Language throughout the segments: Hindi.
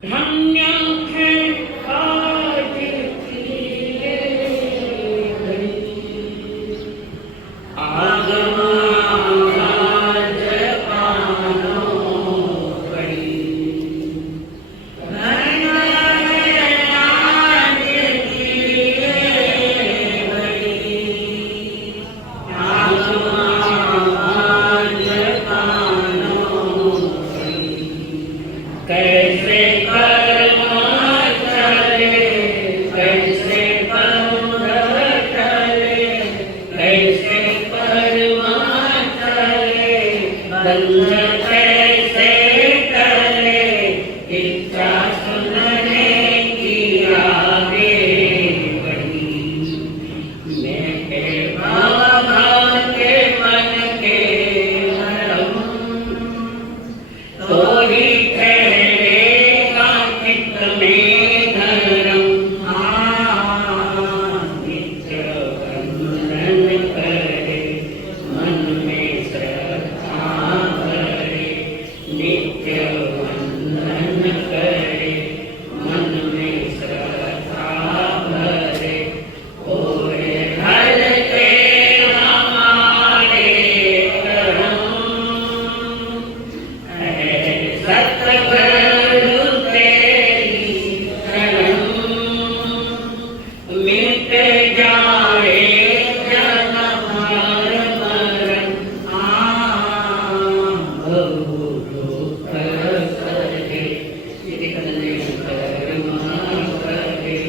धन्य है आज की ये घड़ी, आगम आज पानो पड़ी। धन्य है आज की ये घड़ी, आगम आज पानो पड़ी। कैसे कैसे करे इच्छा सुनने की आगे बढ़ी। मेरे बाबा के मन के धर्म तो ही ठहरेगा चित्त में धर्म। नित्य वंदन करे मन में श्रद्धा भरे, नित्य वंदन करे मन में श्रद्धा भरे। ओए हर के हमारे करम, सतगुरु तेरी शरण। मिट जाए जन्म मरण, बहु दुख सहे लिखने कर्म करे।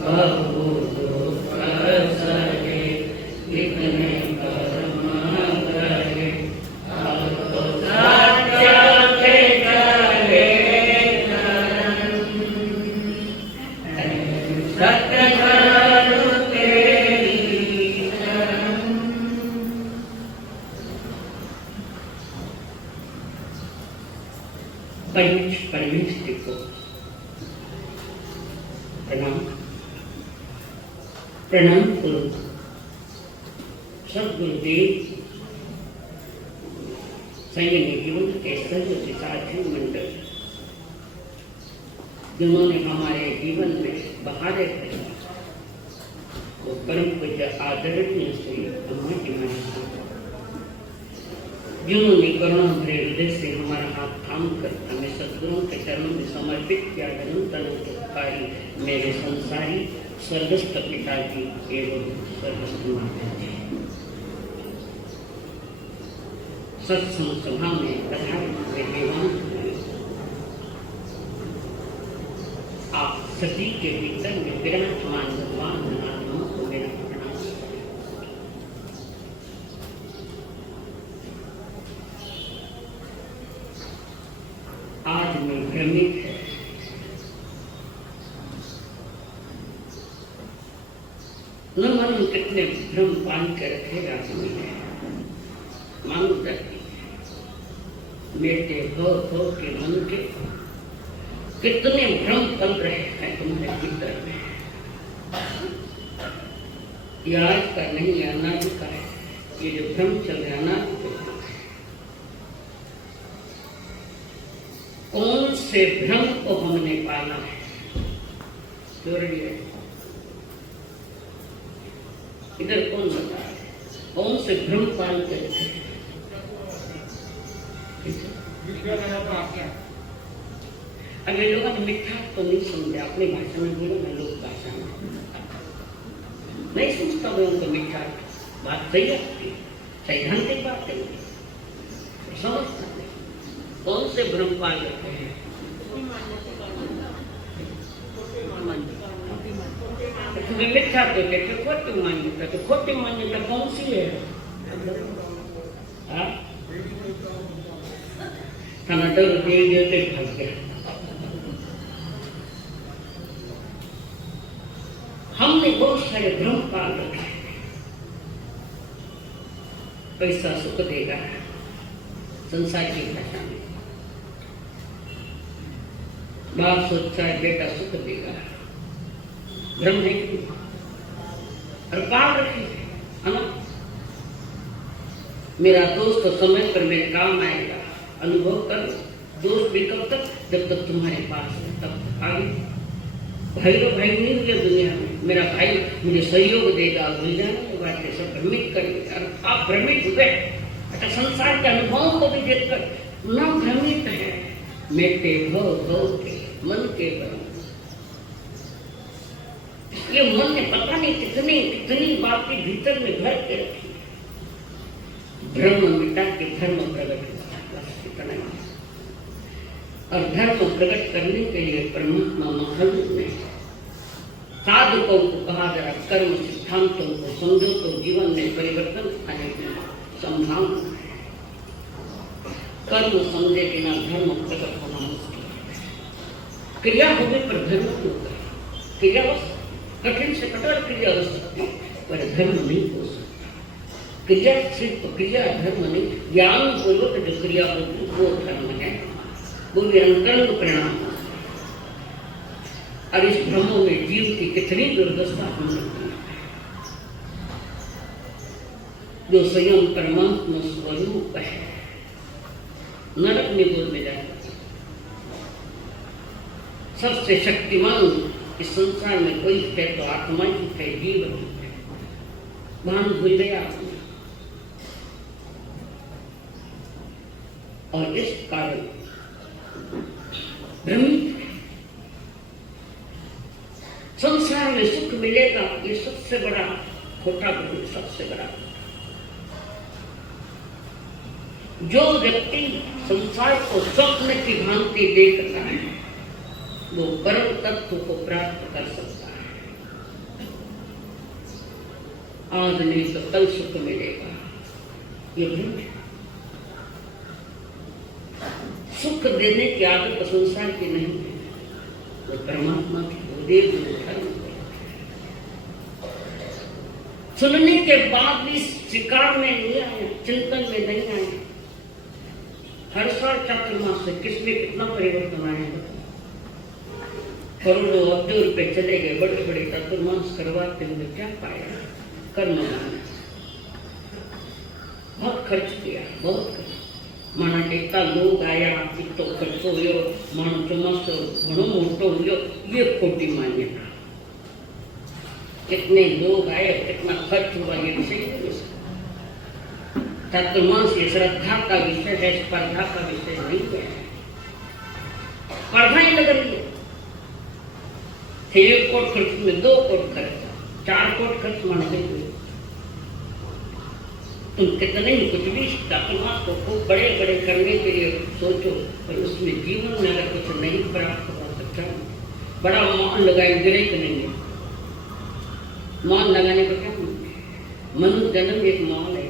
बहु दुख सहे लिखने कर्म करे। अब तो सत्य के चले सतगुरु तेरी शरण। परमेश्वर को प्रणाम प्रणाम करो। सब गुरुदेव संयमी जीवन के सर्व साथी मंडल, जिन्होंने हमारे जीवन में बहारे करे, वो परम पूज्य आदरणीय श्री ब्रह्मा जी महाराज, जिन्होंने करुणा भरे हृदय से हमारा हाथ थाम कर हमें सद्गुरुओं के चरणों में समर्पित किया। अनंतकारी मेरे संसारी स्वर्गस्थ पिताजी एवं स्वर्गस्थ माताजी, सत्संग सभा में पधारे विद्वान, आप सभी के भीतर में विराजमान भगवान आत्माओं को मेरा प्रणाम। आज मैं भ्रमित है, न मालूम कितने भ्रम बांध के रखेगा हमें। मालूम करती मेरे हो के मन के कितने भ्रम पल रहे हैं तुम्हारे भीतर में। ये आज का नहीं, अनादि का है। ये जो भ्रम चल रहा ना, कौन से भ्रम को हमने पाला है? इधर कौन बता है कौन से भ्रम पाल के रखे? अगर लोगों ने मिठा तो नहीं समझे, अपनी भाषा में बोलो, मैं लोक भाषा में नहीं समझता हूँ उनको। मिठा बात सही है, सैद्धांतिक बात है, समझता नहीं। कौन से भ्रम पाल रखे हैं? तुम्हें मिठा तो कहते, खोटी मान्यता। तो खोटी मान्यता कौन सी है? थाना डर दे देते भाग गया। हमने बहुत सारे भ्रम पाल रखे हैं। पैसा सुख देगा, संसार की भाषा में बाप सोचता है बेटा सुख देगा, भ्रम नहीं और पाल रखे है ना। मेरा दोस्त तो समय पर मेरे काम आएगा, अनुभव कर। दोस्त भी कब तक? जब तक तुम्हारे पास है। तब आगे भाई तो भाई नहीं हुए दुनिया में, मेरा भाई मुझे सहयोग देगा, भूल जाने की बातें सब भ्रमित करेंगे। आप भ्रमित हुए, अच्छा संसार के अनुभवों को भी देखकर न भ्रमित है, मेटे भव भव के मन के बल। इसलिए मन ने पता नहीं कितनी कितनी बातें भीतर में भर के रखी, भ्रम मिटा के धर्म प्रकट हुआ, बस इतना ही। और धर्म प्रकट करने के लिए परमात्मा महावीर ने साधकों को कहा, जरा कर्म सिद्धांतों को समझो तो जीवन में परिवर्तन आने की संभावना है। कर्म समझे बिना धर्म प्रकट होना मुश्किल है। क्रिया होगी पर धर्म नहीं होगा। क्रिया बस कठिन से कठोर क्रिया हो सकती है, पर धर्म नहीं हो सकता। क्रिया सिर्फ क्रिया धर्म नहीं, ज्ञान पूर्वक जो क्रिया होती वो धर्म है, वो भी अंतरंग परिणाम। और इस भ्रमों में जीव की कितनी दुर्दशा हो सकती है, जो स्वयं परमात्मा स्वरूप है नरक निगोद में जाता। सबसे शक्तिमान इस संसार में कोई है तो आत्मा ही है, जीव ही है। वहां भूल गया आपने, और इस कारण भ्रमित है। संसार में सुख मिलेगा ये सबसे बड़ा खोटा भ्रम, सबसे बड़ा। जो व्यक्ति संसार को स्वप्न की भांति देखता है वो परम तत्व को प्राप्त कर सकता है। आज नहीं तो कल सुख मिलेगा, ये भ्रम है। सुख देने की आदत संसार की नहीं है, वो परमात्मा की देव धर्म है। सुनने के बाद भी स्वीकार में नहीं आया, चिंतन में नहीं आया। हर साल चातुर्मास से किसमें कितना परिवर्तन आया, करोड़ों अब्दों रुपए चले गए, बड़े बड़े चातुर्मास करवाते हुए क्या पाया? कर्म बहुत खर्च किया, बहुत खर्च। माना કેટલા लोग आया કેટલો ખર્ચો हुयो, मानो चुमस घणो मोटो हुयो, ये खोटी मान्यता। कितने लोग आए, कितना खर्च हुआ, ये विषय नहीं। चातुर्मास ये श्रद्धा का विषय है, स्पर्धा का विषय नहीं है। स्पर्धा ही लग रही है। 1 कोट खर्च में 2 कोट खर्च, 4 कोट खर्च माना नहीं। तुम कितने ही कुछ भी चातुर्मास को खूब बड़े बड़े करने के लिए सोचो, पर उसमें जीवन में अगर कुछ नहीं प्राप्त हो सकता, बड़ा मान लगाएंगे कि नहीं है। मान लगाने का क्या मनुष्य जन्म एक मान है।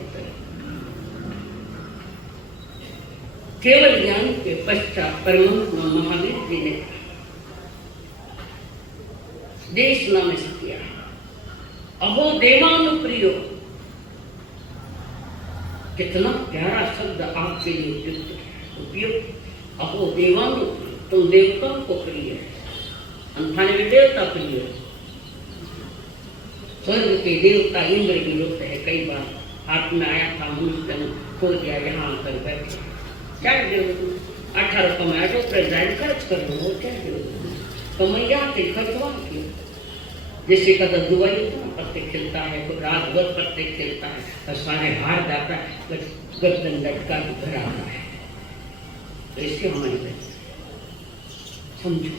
केवल ज्ञान के पश्चात परमात्मा महावीर जी ने देशना में किया, अहो देवानुप्रियो। कितना प्यारा शब्द आपके लिए उपयुक्त। अहो देवानु, तुम देवताओं को प्रिय है। अंथाने में देवता प्रिय है। स्वर्ग के देवता इंद्र विरुद्ध है। कई बार हाथ में आया था, मनुष्य खो दिया, यहाँ आकर बैठे। क्या जरूरत? 18 कमाया तो प्रेजेंट खर्च कर लो, क्या जरूरत? कमैया के खर्चवा क्यों? जैसे कदा दुआई पत्ते खिलता है, तो रात भर पत्ते खिलता है, और सारे हार जाता है, गर्दन लटका के घर आता है। तो इससे हमारी समझो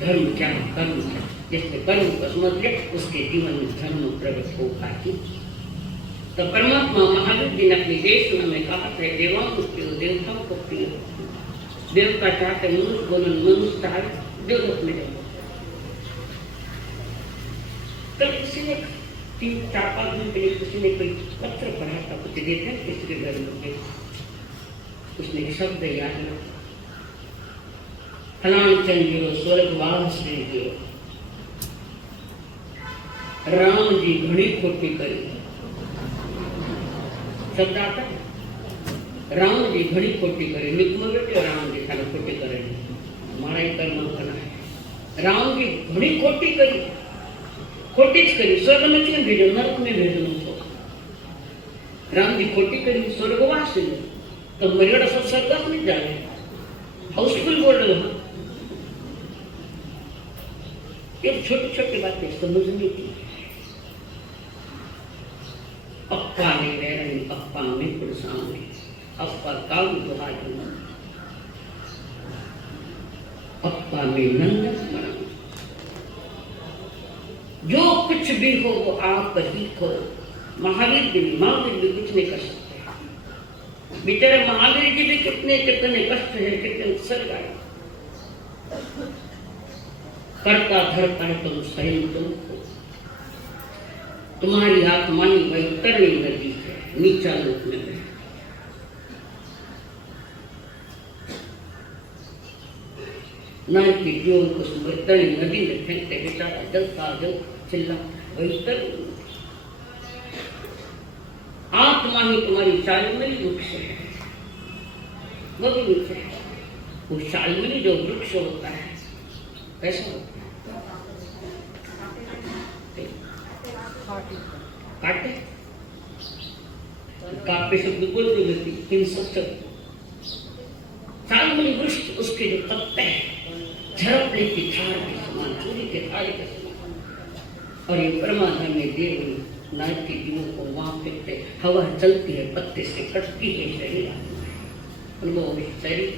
धर्म क्या है, कर्म है। जिसने कर्म को समझ लिया उसके जीवन में धर्म प्रकट होगा ही। तो परमात्मा महावीर जी ने अपनी देश में कहा था, देवाओं को प्रिय, देवताओं को प्रिय। देवता चाहते मनुष्य बोलन, मनुष्य चाहे देवलोक में जाओ। कल किसी ने 3-4-5 दिन के लिए किसी ने कोई पत्र पढ़ा था, कुछ देखा किसी के घर में, उसने शब्द याद रखा, फलान चंद्रो स्वर्गवास ने दियो, राम जी घड़ी खोटी करी। शब्द आता है, राम जी घड़ी खोटी करी, निकम बेटे राम जी खाना खोटी करे, हमारा ही कर्म करना है। राम जी घड़ी खोटी करी, खोटी करी, स्वर्ग में क्यों भेजो, नरक में भेजो। राम जी खोटी करी, स्वर्गवास में, तो मर्यादा सब स्वर्ग में जाए। हाउसफुल बोल रहे हो, ये छोटी छोटी बातें समझने की। अप्पा ने रही अप्पा में पुरुषाने अप्पा काम दुहा दूँ अप्पा में नंदन बना। जो कुछ भी हो वो आप ही हो। महावीर भी कुछ नहीं कर सकते। बेचारे महावीर जी भी कितने कितने कष्ट है, कितने सर गए। करता धरता है तुम सही तुमको। तुम्हारी आत्मा ही वैतरणी नदी है, नीचा लोक में है। नर की जीवन को वैतरणी नदी में फेंकते बेचारा जलता जल चिल्ला वैतरणी। आत्मा ही तुम्हारी शाल्मली वृक्ष है, वो भी वृक्ष है। वो शाल्मली जो वृक्ष होता है कैसा होता है? काटे कापे शब्द बोलते व्यक्ति हिंसक शाल्मली वृक्ष, उसके जो पत्ते हैं झड़पने की धार के समान, चूड़ी के धार के समान। और ये परमात्मा में देव नाथ के जीवों को वहां फेंकते, हवा चलती है, पत्ते से कटती है शरीर, अनुभव शरीर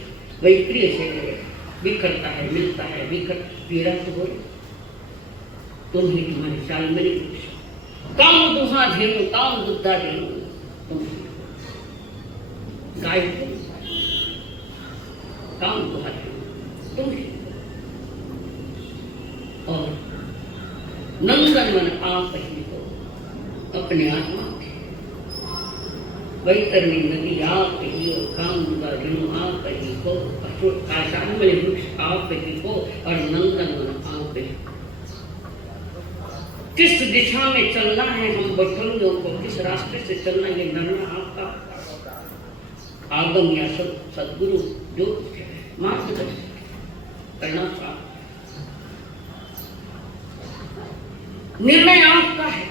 वही प्रिय शरीर बिखरता है, मिलता है, बिखर पीड़ा तो हो। तुम ही तुम्हारी शाल्मली वृक्ष, काम दुहा धेनु काम दुग्धा धेनु, तुम गाय काम दुहा धेनु तुम ही। और नंदन मन आप ही हो, अपने आत्मा के वैतरणी नदी आप ही हो, काम दुहा धेनु आप ही हो, शाल्मली वृक्ष आप ही हो, और नंदन मन आप ही। किस दिशा में चलना है हम बटुओं को, किस रास्ते से चलना, ये निर्णय आपका। आगम या सदगुरु जो मार्गदर्शन करना था, निर्णय आपका है,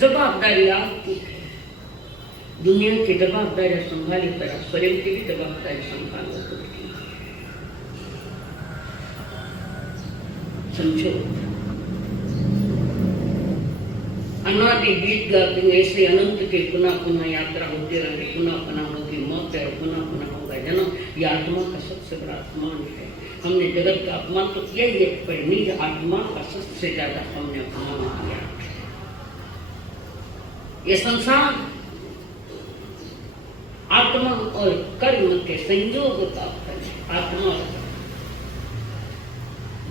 जवाबदारी आपकी है। दुनिया की जवाबदारी संभाली तरह स्वयं की भी जवाबदारी संभालो। समझो, अनादि गीत गाते ऐसे अनंत के पुनः पुनः यात्रा होती रहेगी, पुनः पुनः होगी मौत है, पुनः पुनः होगा जन्म। ये आत्मा का सबसे बड़ा अपमान है। हमने जगत का अपमान तो किया ही है, पर निज आत्मा का सबसे ज्यादा हमने अपमान किया। ये संसार आत्मा और कर्म के संयोग का फल। आत्मा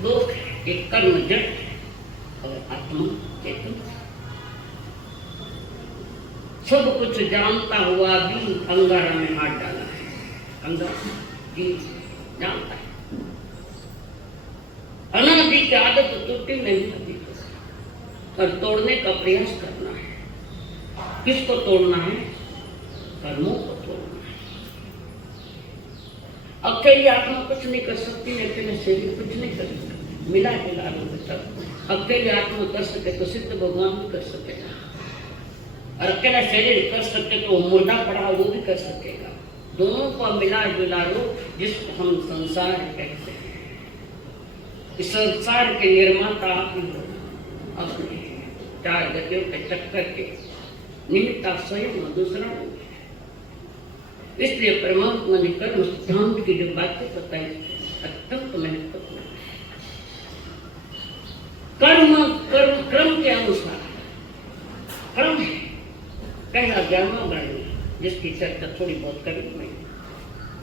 दो है, एक कर्म जड़ है और आत्मा चेतन। सब कुछ जानता हुआ भी अंगारा में हाथ डाला है। अंगारा जी जानता है, अनादि की आदत टूटी नहीं होती और तोड़ने का प्रयास करना है। किसको तोड़ना है? कर्मों को तोड़ना है। अकेली आत्मा कुछ नहीं कर सकती, अकेले शरीर कुछ नहीं कर सकती। मिला जुला लो सब। अकेली आत्मा कर सके तो सिद्ध भगवान भी कर सकेगा, और अकेला शरीर कर सके तो मुर्दा पड़ा वो भी कर सकेगा। दोनों को मिला जुला लो, जिसको हम संसार कहते हैं। इस संसार के निर्माता आप ही हो। अपने चार गतियों के चक्कर के निमित्ता स्वयं और दूसरा हो। इसलिए परमात्मा ने कर्म सिद्धांत की जो बातें बताई अत्यंत महत्वपूर्ण है। कर्म कर्म क्रम के अनुसार क्रम है। पहला ज्ञानावरण, जिसकी चर्चा थोड़ी बहुत करी मैं,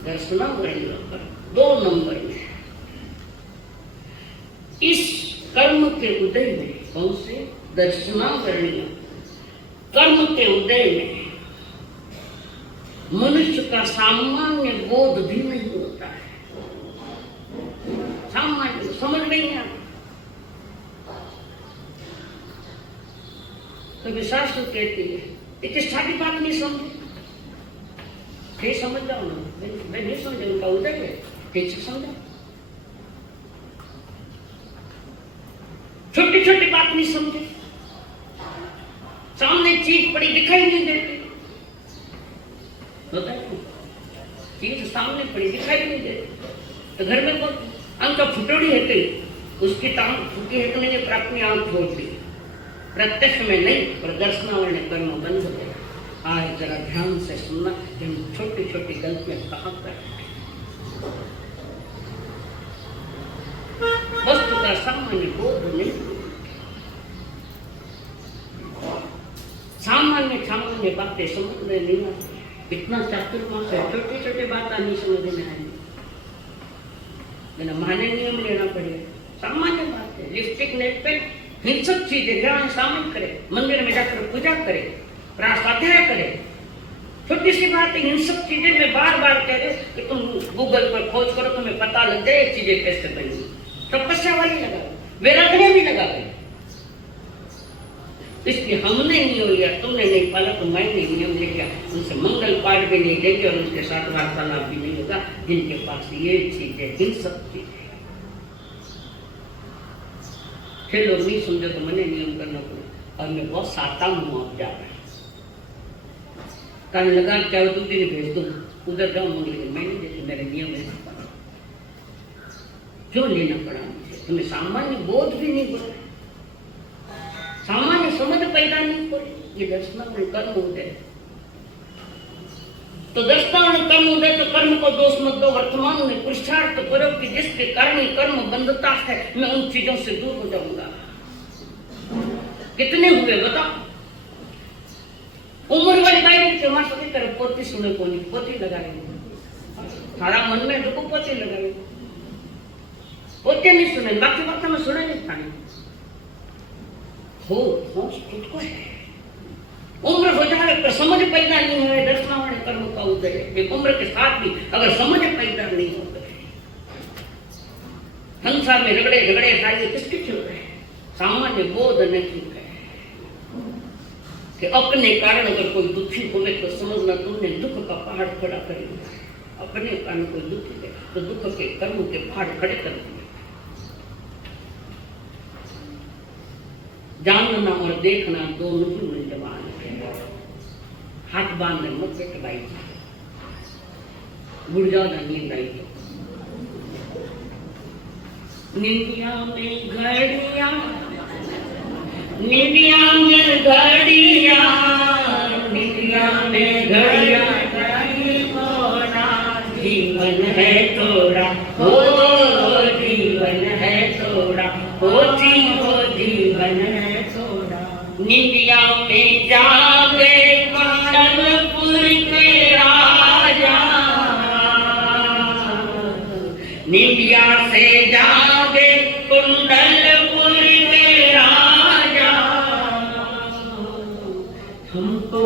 दर्शनावरण पर 2 नंबर में। इस कर्म के उदय में, कौन से? दर्शनावरण कर्म के उदय में मनुष्य का सामान्य बोध भी नहीं होता है। सामान्य समझ नहीं आता। कभी शास्त्र कहती है इतनी सारी बात नहीं समझे, ठीक समझ जाओ ना। मैं नहीं समझा, उनका उदय है, ठीक से समझा। छोटी छोटी बात नहीं समझे, सामने चीज पड़ी दिखाई नहीं देती। होता है चीज सामने पड़ी दिखाई नहीं देती, तो घर में कौन अंक फुटोड़ी है कहीं उसकी तांग छूटी है तो मैंने प्राप्ति आंख छोड़ दी, प्रत्यक्ष में नहीं पर दर्शनावरण कर्म बंद हो गया। आज जरा ध्यान से सुनना कि हम छोटी छोटी गलतियां कहाँ कर वस्तु का सामान्य बोध नहीं, सामान्य बातें समझ में नहीं आती। इतना चातुर्मास है, छोटी छोटी बात नहीं समझ में आएगी, माने नियम लेना पड़ेगा। सामान्य बात है, लिपस्टिक नेट पे हिंसक चीजें ग्रहण शामिल करे, मंदिर में जाकर पूजा करे, प्रार्थना करे, छोटी सी बात है हिंसक चीजें। मैं बार बार कह रही हूँ कि तुम गूगल पर खोज करो, तुम्हें पता लग जाए चीजें कैसे बनी। तपस्या वाली लगा, वैराग्य भी लगा गई। इसलिए हमने नहीं लिया, तुमने नहीं पाला तो मैंने नियम ले लिया। उनसे मंगल पाठ भी नहीं देंगे और उनके साथ वार्तालाप भी नहीं होगा जिनके पास ये चीजें हिंसक चीजें। फिर लोग नहीं समझे तो मैंने नियम करना पड़ा और मैं बहुत साता हूँ। आप जा रहे कारण लगा चाहे दो दिन भेज दो, उधर जाओ मंगल, मैं नहीं देती, मेरे नियम है। क्यों लेना पड़ा मुझे? तुम्हें सामान्य बोध भी नहीं बोला, सामान्य समझ पैदा नहीं पड़ी। ये दर्शनावरण कर्म उदय, तो दर्शनावरण कर्म उदय तो कर्म को दोष मत दो। वर्तमान में पुरुषार्थ करो कि जिसके कारण कर्म बंधता है, मैं उन चीजों से दूर हो जाऊंगा। कितने हुए बताओ? उम्र वाली बाई के मां सभी तरह पोती सुने को नहीं, पोती लगाएंगे सारा मन में दुख, पोती लगाएंगे, पोते नहीं सुने, बाकी वक्त में सुने नहीं खाने हो खुद को है। उम्र हो जाए पर समझ पैदा नहीं है, दर्शनावरण कर्म का उदय है। उम्र के साथ भी अगर समझ पैदा नहीं हो गए, संसार में झगड़े झगड़े खाइए किसके चल रहे हैं? सामान्य बोध नहीं है कि अपने कारण अगर कोई दुखी होवे तो समझना तुमने दुख का पहाड़ खड़ा कर दिया। अपने कारण कोई दुखी है तो दुख के कर्म के पहाड़ खड़े कर दिए। जानना और देखना दोनों ही मूल्यवान है। हाथ बांधे मत बैठ भाई, बुढ़ जाओ ना, नींद आई तो निंदिया में घड़िया, निंदिया में घड़िया, निंदिया में घड़िया, जीवन है थोड़ा हो, जीवन है थोड़ा हो, जीवन है थोड़ा। निंदिया में जागे कुंडलपुर के राजा, निंदिया से जागे कुंडलपुर के राजा। हमको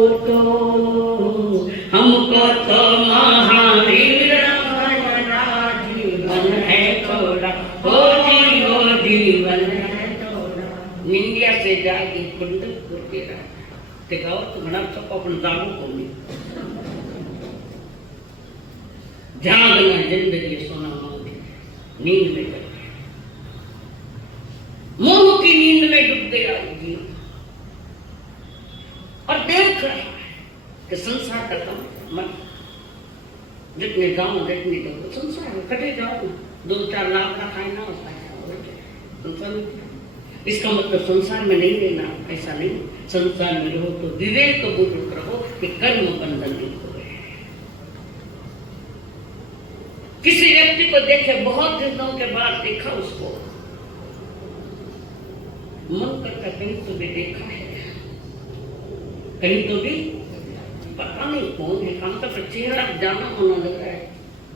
तो महावीर बनना, जीवन है थोड़ा हो, जीवन है थोड़ा। निंदिया से जागे कुंडलपुर के राजा। देखा तो घना चौका अपन जागो को नहीं, जागना जिंदगी सोना मांगे, नींद में कर मोह की नींद में डूब गया जीव और देख रहा है कि संसार का काम मन जितने जाओ जितने दो संसार में कटे जाओ, 2-4 लाख का खाए ना होता है। इसका मतलब संसार में नहीं रहना, ऐसा नहीं। संसार में रहो तो विवेक पूर्वक रहो कि कर्म बंधन नहीं हो गए। किसी व्यक्ति को देखे, बहुत दिनों के बाद देखा उसको, मन करता कहीं तो भी देखा है, कहीं तो भी पता नहीं कौन है, काम का चेहरा जाना होना लग रहा है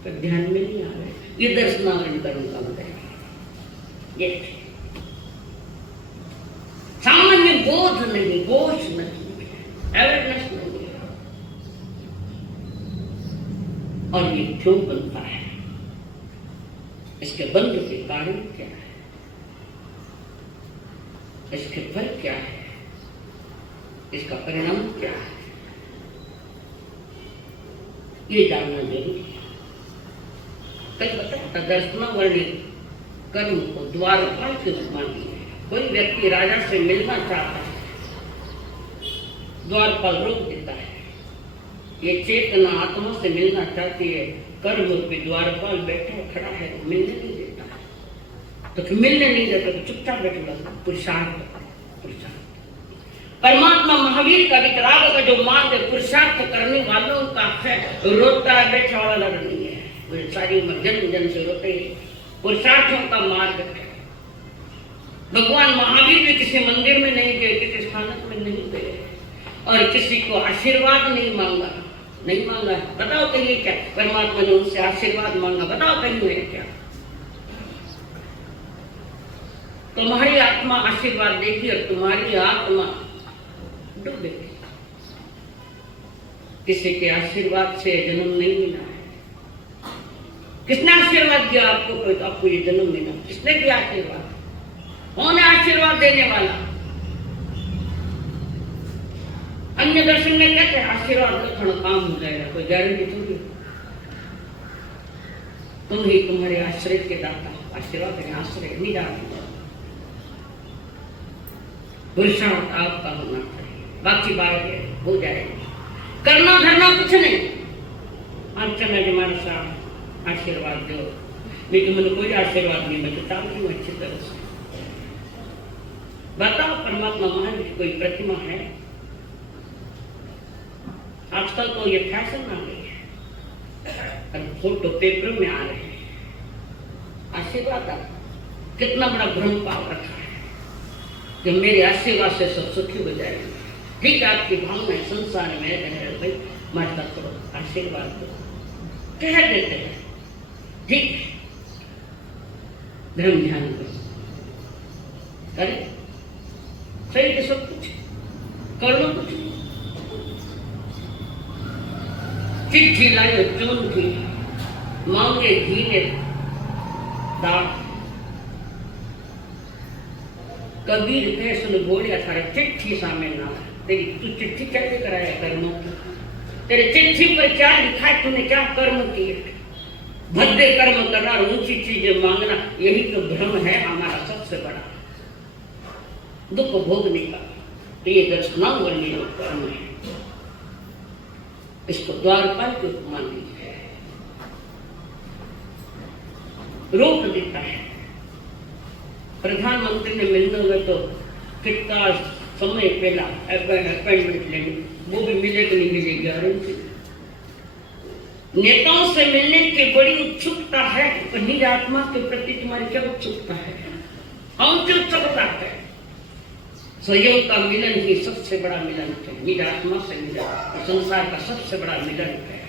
पर ध्यान में नहीं आ रहा है। ये दर्शनावरण कर्म का उदय है। ये सामान्य बोध नहीं, बोझ नहीं, अवेयरनेस नहीं है। और ये क्यों बनता है? इसके बंध के कारण क्या है? इसके फल क्या है? इसका परिणाम क्या है? ये जानना जरूरी है। कल बताया दर्शनावरण कर्म को द्वारपाल के रूप में दिया। कोई व्यक्ति राजा से मिलना चाहता है, द्वारपाल रोक देता है। ये चेतना आत्मा से मिलना चाहती है, कर्म रूपी द्वारपाल बैठा खड़ा है, मिलने नहीं देता है। तो फिर मिलने नहीं देता तो चुपचाप बैठेगा। पुरुषार्थ परमात्मा महावीर का वितराग का जो मार्ग है पुरुषार्थ करने वालों का है। रोता है बैठा वाला नहीं है, वो सारी उम्र जन्म जन्म से रोते ही पुरुषार्थों का मार्ग है। भगवान महावीर भी किसी मंदिर में नहीं गए, किसी स्थानक में नहीं गए और किसी को आशीर्वाद नहीं मांगा। बताओ कहिए क्या परमात्मा ने उनसे आशीर्वाद मांगा? बताओ कहिए क्या? तुम्हारी आत्मा आशीर्वाद देगी और तुम्हारी आत्मा डूबेगी। किसी के आशीर्वाद से जन्म नहीं मिला है। किसने आशीर्वाद दिया आपको? तो आपको ये जन्म मिला। किसने दिया आशीर्वाद? कौन है आशीर्वाद देने वाला? अन्य दर्शन में कहते हैं आशीर्वाद का थोड़ा काम हो जाएगा, कोई गारंटी थोड़ी। तुम ही तुम्हारे आश्रय के दाता, आशीर्वाद है, आश्रय निराश। पुरुषार्थ आपका होना चाहिए, बाकी बात है हो जाएगी। करना धरना कुछ नहीं। चला जी हमारे साथ आशीर्वाद दो, लेकिन मैंने कोई आशीर्वाद नहीं, मैं चाहती हूँ अच्छी तरह से। बताओ परमात्मा महान की कोई प्रतिमा है? आजकल तो ये फैशन आ गई है, फोटो पेपर में आ रहे हैं। आशीर्वाद कितना बड़ा भ्रम पाव रखा है कि मेरे आशीर्वाद से सब सुखी हो जाएंगे। ठीक है, आपकी भावना संसार में है भाई, मत करो, आशीर्वाद दो, कह देते हैं। ठीक है, धर्म ध्यान दो, अरे सही के सब कुछ कर लो, कुछ चिट्ठी लाए चून की मांगे घी ने दाल। कबीर ने सुन बोलिया थारे चिट्ठी सामने ना, तेरी तू चिट्ठी कैसे कराया कर्मों की? तेरे चिट्ठी पर क्या लिखा है? तूने क्या कर्म किए? भद्दे कर्म करना, ऊंची चीजें मांगना, यही तो भ्रम है हमारा सबसे बड़ा। दुख भोगने का तो ये दर्शनांगवर्णीय कर्म है। इसको द्वारपाल की उपमा दी है, रोक देता है। प्रधानमंत्री ने मिलने हुए तो कितना समय पहला अपॉइंटमेंट लेनी, वो भी मिले कि नहीं मिलेगी गारंटी। नेताओं से मिलने की बड़ी उत्सुकता है, पर निज आत्मा के प्रति तुम्हारी क्या उत्सुकता है? कौन सी उत्सुकता है? स्वयं का मिलन ही सबसे बड़ा मिलन है। निज आत्मा से मिलन संसार का सबसे बड़ा मिलन है।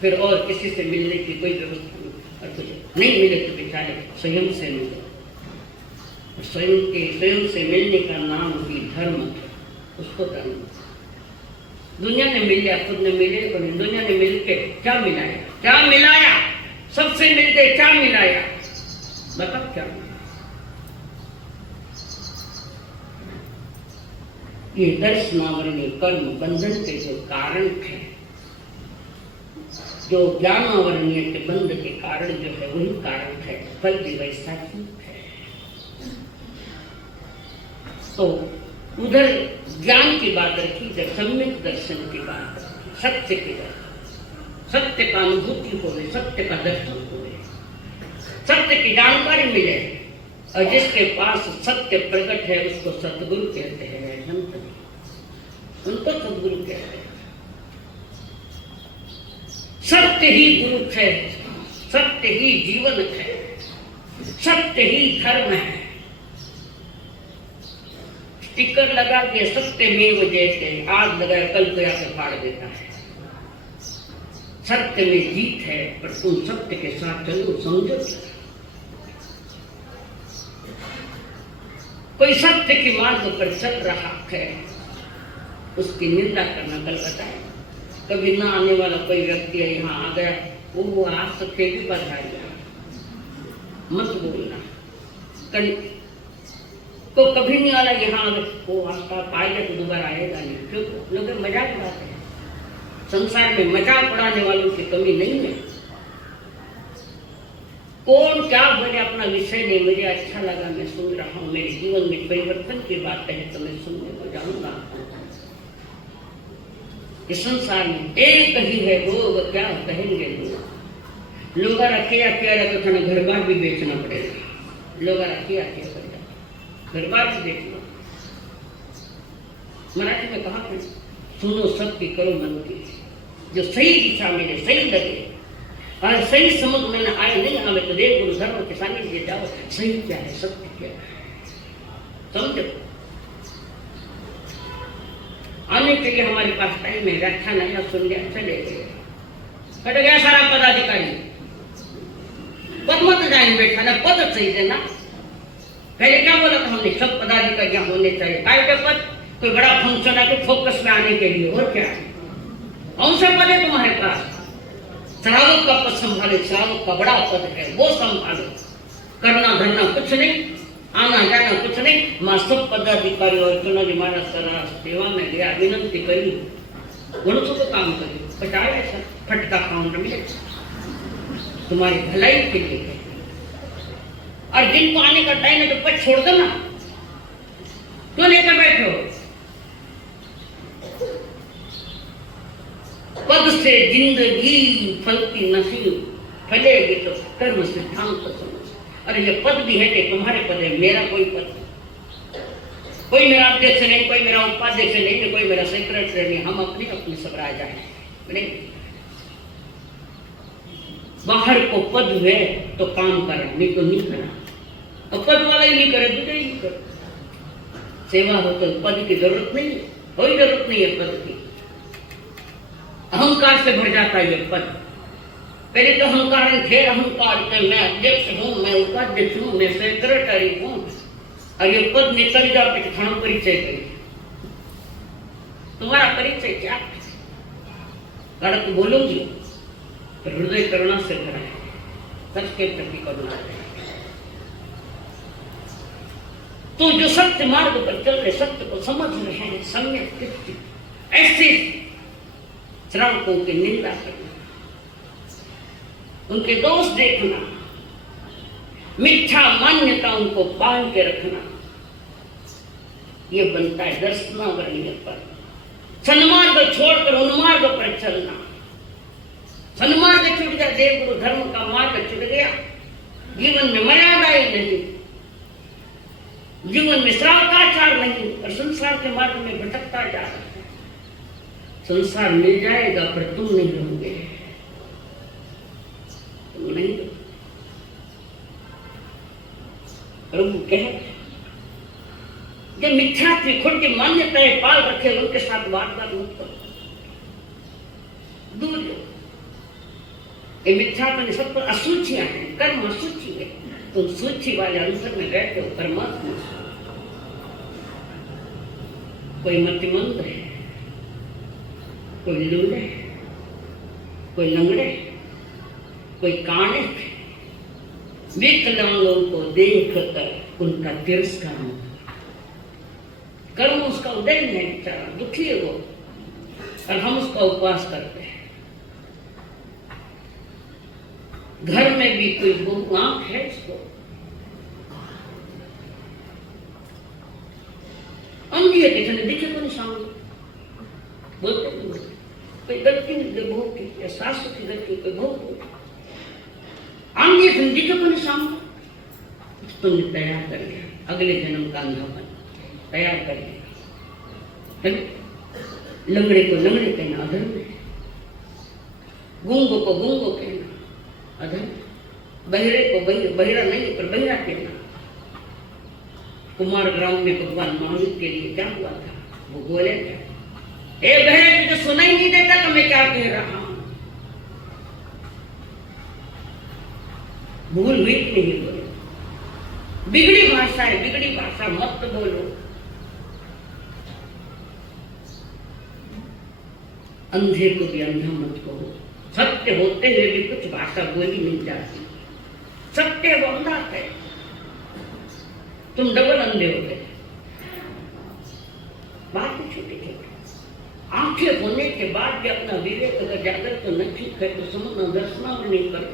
फिर और किसी से मिलने की कोई व्यवस्था नहीं। और कुछ नहीं मिले तो बेचारे स्वयं से मिलो। स्वयं से मिलने का नाम ही धर्म है, उसको धर्म। दुनिया ने मिल लिया, खुद ने मिले तो नहीं। दुनिया ने मिलके क्या मिलाया? क्या मिलाया? सबसे मिलके क्या मिलाया? बताओ क्या? ये दर्शनावरणीय कर्म बंधन के जो कारण थे, जो ज्ञानावरणीय के बंध के कारण जो है वही कारण है, फल भी वैसा ही है। तो उधर ज्ञान की बात रखी, इधर सम्यक दर्शन की बात रखी, सत्य की बात, सत्य का अनुभूति हो, सत्य का दर्शन हो, सत्य की जानकारी मिले। और जिसके पास सत्य प्रकट है उसको सतगुरु कहते हैं, उनको सतगुरु कहते हैं। सत्य ही गुरु है, सत्य ही जीवन है, सत्य ही धर्म है। स्टिकर लगा के सत्य में जैसे आज लगाए कल को आके फाड़ देता है। सत्य में जीत है, पर तुम सत्य के साथ चलो, समझो। कोई सत्य की मार्ग पर चल रहा है, उसकी निंदा करना, कल बताए कभी ना आने वाला कोई व्यक्ति है यहाँ आ गया, वो आज सत्य भी बधाएगा, मत बोलना। तो कभी नहीं आला यहाँ वो आस्था पाएगा तो दोबारा आएगा नहीं। क्यों? लोग मजाक उड़ाते हैं। संसार में मजाक उड़ाने वालों की कमी नहीं है। कौन क्या बोले अपना विषय नहीं, मुझे अच्छा लगा, मैं सुन रहा हूँ, मेरे जीवन में परिवर्तन की बात कहे तो मैं सुनने को जाऊंगा। इस संसार में एक ही है, वो क्या कहेंगे लोग। लोग अकेला तो घर बार भी बेचना पड़ेगा। लोग आके आके कर जाते, घर बार से देख लो। मराठी में कहा है, सुनो सबकी करो मन की, जो सही दिशा मिले सही लगे और सही समझ में न आए नहीं आवे तो देव गुरु धर्म के सानिध्य जाओ, सही क्या है सत्य क्या है समझो। आने के लिए हमारे पास टाइम है, व्याख्यान आया सुन लिया चले गए, कट गया सारा पदाधिकारी। पद मत जाए बैठा ना, पद सही देना। पहले क्या बोला था हमने, सब पदाधिकारी होने चाहिए। काय पे पद, कोई बड़ा फंक्शन है तो फोकस में आने के लिए, और क्या कौन सा पद है तुम्हारे पास? श्रावक का पद संभाले, श्रावक का बड़ा पद है वो संभालो। करना धरना कुछ नहीं, आना जाना कुछ नहीं। मां सब पदाधिकारी और चुनावी महाराज सरा सेवा में गया, विनंती करी, गणसों को काम करी, बचाया ऐसा फटका काउंट मिले तुम्हारी भलाई के लिए। और जिनको आने का टाइम है तो पद छोड़ दो ना, क्यों लेकर बैठो? पद से जिंदगी फलती नहीं, फलेगी तो कर्म सिद्धांत समझ। अरे ये पद भी है कि तुम्हारे पद है, मेरा कोई पद, कोई मेरा अध्यक्ष नहीं, कोई मेरा उपाध्यक्ष नहीं, कोई मेरा सेक्रेटरी नहीं। हम अपने अपने सब राजा हैं। बाहर को पद है तो काम करा, नहीं तो नहीं करा। और पद वाला ही नहीं करे, दूसरे ही नहीं करे। सेवा हो तो पद की जरूरत नहीं है, कोई जरूरत नहीं है पद की। अहंकार से भर जाता है ये पद। पहले तो अहंकार थे, अहंकार के मैं अध्यक्ष हूँ, मैं उपाध्यक्ष हूँ, मैं सेक्रेटरी हूँ, और ये पद निकल जाते कि हम परिचय करिए। तुम्हारा परिचय क्या? गलत बोलोगी तो हृदय करुणा से भरा है, सच के प्रति करुणा है। तो जो सत्य मार्ग पर चल रहे, सत्य को समझ रहे हैं, सम्यक दृष्टि, ऐसे श्रावकों की निंदा करना, उनके दोष देखना, मिथ्या मान्यताओं को बांध के रखना, ये बनता है दर्शनावरणीय पर। सन्मार्ग छोड़कर उन्मार्ग पर चलना, सन्मार्ग छूट गया, देव गुरु धर्म का मार्ग छूट गया, जीवन में मर्यादा ही नहीं, जीवन में श्रावकाचार नहीं, और संसार के मार्ग में भटकता जा रहा है। संसार मिल जाएगा पर तुम नहीं रहोगे, तुम नहीं रहोगे। प्रभु कहे जो मिथ्या थी खुद की मान्यताएं पाल रखे, उनके साथ बात मत करो, दूर रहो। ये मिथ्यापन सब पर असूचियां हैं, कर्म असूचि है। तुम सूची वाले अंतर में बैठे हो, परमात्मा। कोई मतिमंद है, कोई लूले, कोई लंगड़े, कोई काणे, विकलांगों को देखकर उनका तिरस्कार, कर्म उसका उदय नहीं है, बेचारा दुखी है वो, और हम उसका उपवास करते हैं। घर में भी कोई बहु आंख है इसको, अंधी है, किसी ने दिखे तो नहीं सामने, बोलते नहीं, कोई गलती नहीं बहू की या सासू की गलती, कोई बहू की आंधी है, दिखे तो नहीं सामने। तुमने तैयार कर लिया अगले जन्म का अंधापन, तैयार कर लिया। लंगड़े को लंगड़े कहना अधर्म है, गूंगो को गूंगो कहना अधर्म, बहिरे को बहिरा नहीं पर बहिरा कहना। कुमार ग्राम में भगवान महावीर के लिए क्या हुआ था, वो बोले क्या, ए बहरे तुझे सुनाई नहीं देता कि मैं क्या कह रहा हूं? भूल हुई कि नहीं बोले? बिगड़ी भाषा है, बिगड़ी भाषा मत बोलो। अंधे को भी अंधा मत कहो। सत्य होते हुए भी कुछ भाषा बोली नहीं जाती, सत्य वो अंधा है, तुम डबल अंधे हो गए। बात छोटी छोटी आंखें होने के बाद भी अपना विवेक अगर जागृत तो न ठीक है तो समझना, दर्शना नहीं करो।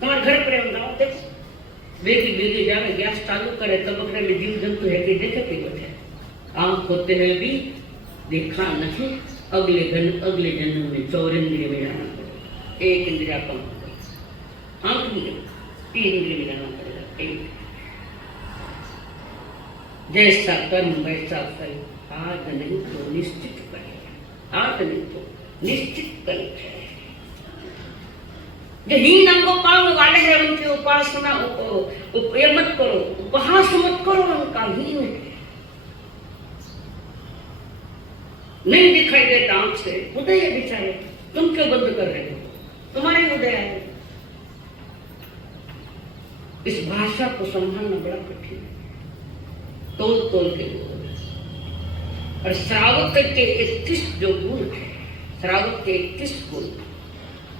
तुम्हारे घर प्रेम गाँव देखो, बेगी बेगी जावे गैस चालू करे तब अगर में जीव जंतु है कि देखे कि बैठे, आंख होते हुए भी देखा नहीं। अगले जन्म में 4 इंद्रिय मिलाना पड़ेगा, 1 इंद्रिया कम, आंख भी 3 इंद्रिय मिलाना पड़ेगा, एक। जैसा कर्म वैसा फल, आज नहीं तो निश्चित फल, आज नहीं तो निश्चित फल है। जो हीन अंगों पाने वाले हैं उनकी उपासना ये मत करो, उपहास मत करो, उनका हीन है। नहीं दिखाई देता आंख से, उदय है बेचारे, तुम क्यों बंद कर रहे हो? तुम्हारे उदय है। इस भाषा को संभालना बड़ा कठिन है, तोल तोल के बोल। और श्रावक के 31 जो गुण है, श्रावक के 31 गुण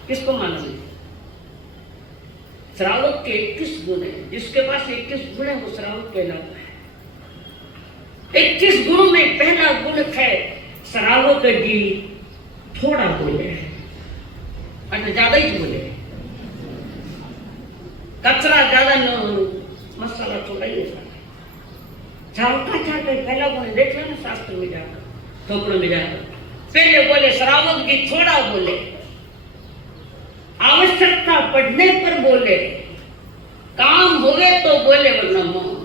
किसको मालूम है? श्रावक के 31 गुण है, जिसके पास 21 गुण है वो श्रावक कहलाता है। 21 गुणों में पहला गुण है श्रावक जी थोड़ा बोले, अच्छा ज्यादा ही बोले, कचरा ज्यादा न, मसाला थोड़ा ही है। चावता चाहते पहला गुण देख लो ना शास्त्र में जाकर, ठोकरों में जाकर, पहले बोले श्रावक जी थोड़ा बोले, आवश्यकता पड़ने पर बोले, काम होवे तो बोले वरना मौन।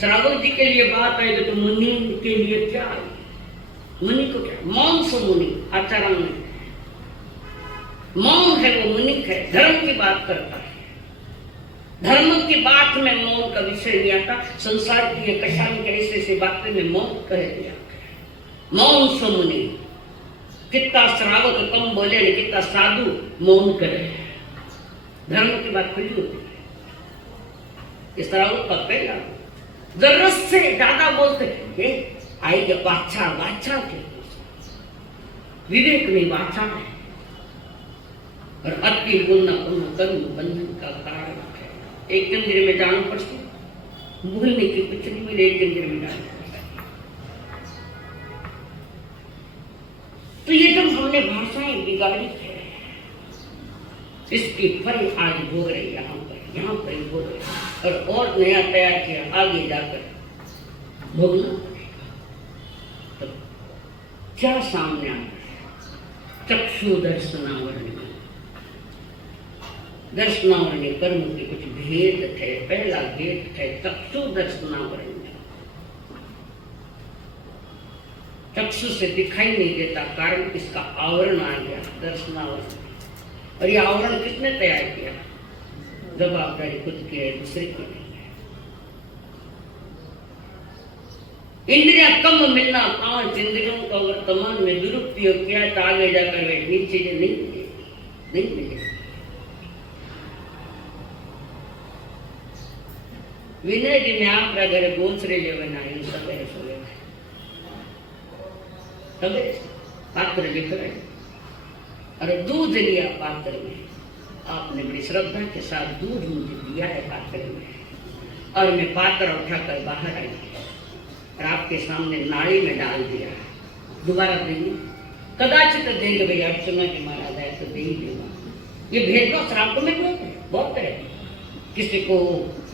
श्रावक जी के लिए बात आएगी तो मुनि के लिए क्या है? मुनि को क्या? मौन सो मुनि, आचरण में मौन है, वो मुनि है, धर्म की बात करता है। धर्म की बात में मौन का विषय नहीं आता। संसार की कशान के ऐसे बातें में मौन कह दिया। मौन सो मुनि, कितना श्रावक कम बोले, कितना साधु मौन करे। धर्म की बात खुली होती है। इस श्रावक का पहला जरूरत से ज्यादा बोलते हैं, आएगा बादशाह, बादशाह के विवेक नहीं, बादशाह है। और अति बोलना कर्म बंधन का कारण है। एक मंदिर में जाना पड़ता, भूलने की कुछ नहीं मिले, एक मंदिर में जाना पड़ता। तो ये जब हमने भाषाएं बिगाड़ी है, इसकी फल आज भोग रहे, यहाँ पर ही भोग रहे, और नया तैयार किया, आगे जाकर भोगना पड़ेगा। तो क्या सामने आता है? चक्षु दर्शनावरण, दर्शनावरण कर्म के कुछ भेद थे। पहला भेद थे चक्षु दर्शनावरण। चक्षु से दिखाई नहीं देता, कारण इसका आवरण आ गया, दर्शनावरण। और ये आवरण किसने तैयार किया? जवाबदारी खुद की है, दूसरे की नहीं है। इंद्रिया कम मिलना, 5 इंद्रियों का वर्तमान में दुरुपयोग किया तो आगे जाकर वे नीचे नहीं मिलेगी। विनय जी ने आप घर गोसरे जो बनाए सवेरे पात्र लिख रहे, और दूध लिया पात्र में, आपने बड़ी श्रद्धा के साथ दूध मुझे दिया है पात्र में, और मैं पात्र उठाकर बाहर आई और आपके सामने नाली में डाल दिया। दोबारा देंगे, कदाचित देंगे भैया, अर्चना के महाराज आए तो दे ही देगा। ये भेदभाव श्राप में बहुत तरह, किसी को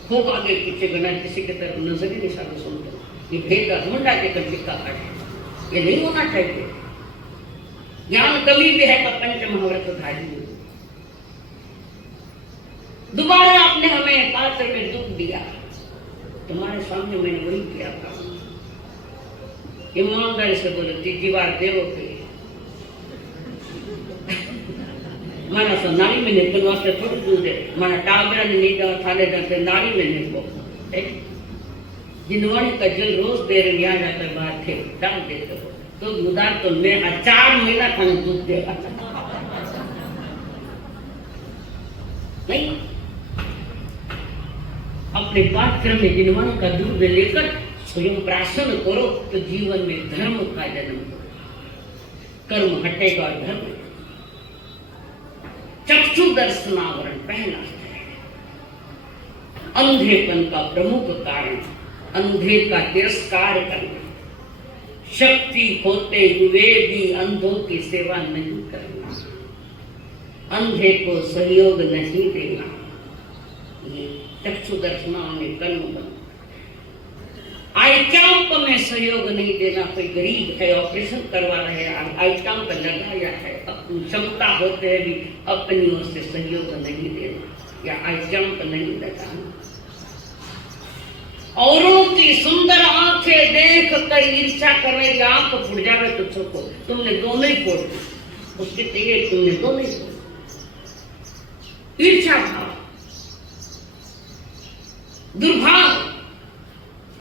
खूब आगे पीछे बना, किसी की तरफ नजर ही नहीं साधु सुनते। ये भेदभाव मुंडा के कंठी का काट है, ये नहीं होना चाहिए। ज्ञान कमी भी है तो पंच महाव्रत धारी। दोबारा आपने हमें पात्र में दुख दिया, तुम्हारे सामने मैंने वही किया था। ईमानदारी से बोलो, तीजी बार देवो के माना सो नारी में निकल वास्ते थोड़ी दूर है, माना टागरा ने नहीं जाओ थाले जाते नारी में निकलो। जिनवाणी का जल रोज देर यहाँ जाकर बाहर थे डाल देते हो तो उदार तो मैं 4 महीना खाने दूध देगा नहीं। अपने पात्र में जिनवाणी का दूध लेकर स्वयं प्राशन करो तो जीवन में धर्म का जन्म होगा, कर्म हटेगा और धर्म। चक्षु दर्शनावरण पहला है। अंधेपन का प्रमुख कारण अंधे का तिरस्कार करना, शक्ति होते हुए भी अंधों की सेवा नहीं करना, अंधे को सहयोग नहीं देना, ये चक्षु दर्शनाओं में कर्म बना। आई कैंप में सहयोग नहीं देना, कोई गरीब है ऑपरेशन करवा रहे हैं, आई कैंप लगाया है, अपनी क्षमता होते हैं भी अपनी ओर से सहयोग नहीं देना या आई कैंप नहीं लगाना, औरों की सुंदर आंखें देख कर ईर्ष्या कर रही, आंख फुट जावे तो छोको, तुमने दोनों ही फोड़ दी, उसके तेज तुमने दोनों ही फोड़, ईर्ष्या भाव, दुर्भाव,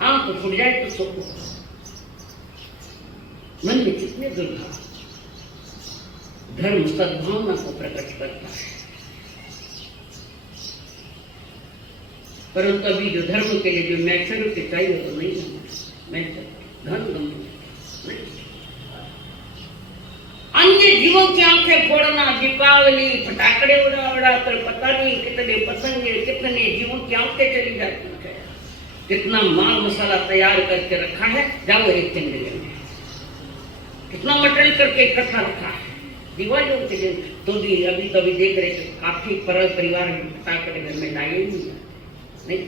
आंख फुट जाए तो छोको। मन में कितने दुर्भाव। धर्म सद्भावना को प्रकट करता है, परंतु अभी जो धर्म के लिए जो मैच्योरिटी चाहिए तो नहीं है, मैच्योरिटी धन गंभीर। अन्य जीवों की आंखें फोड़ना, दीपावली फटाकड़े उड़ा उड़ा कर पता नहीं कितने पतंगे, कितने जीवों की आंखें चली जाती है, कितना माल मसाला तैयार करके रखा है, जाओ एक चंडे में कितना मटेरियल करके इकट्ठा रखा है दिवालियों के दिन। तो भी अभी कभी देख रहे थे काफी परिवार फटाकड़े घर में लाए नहीं,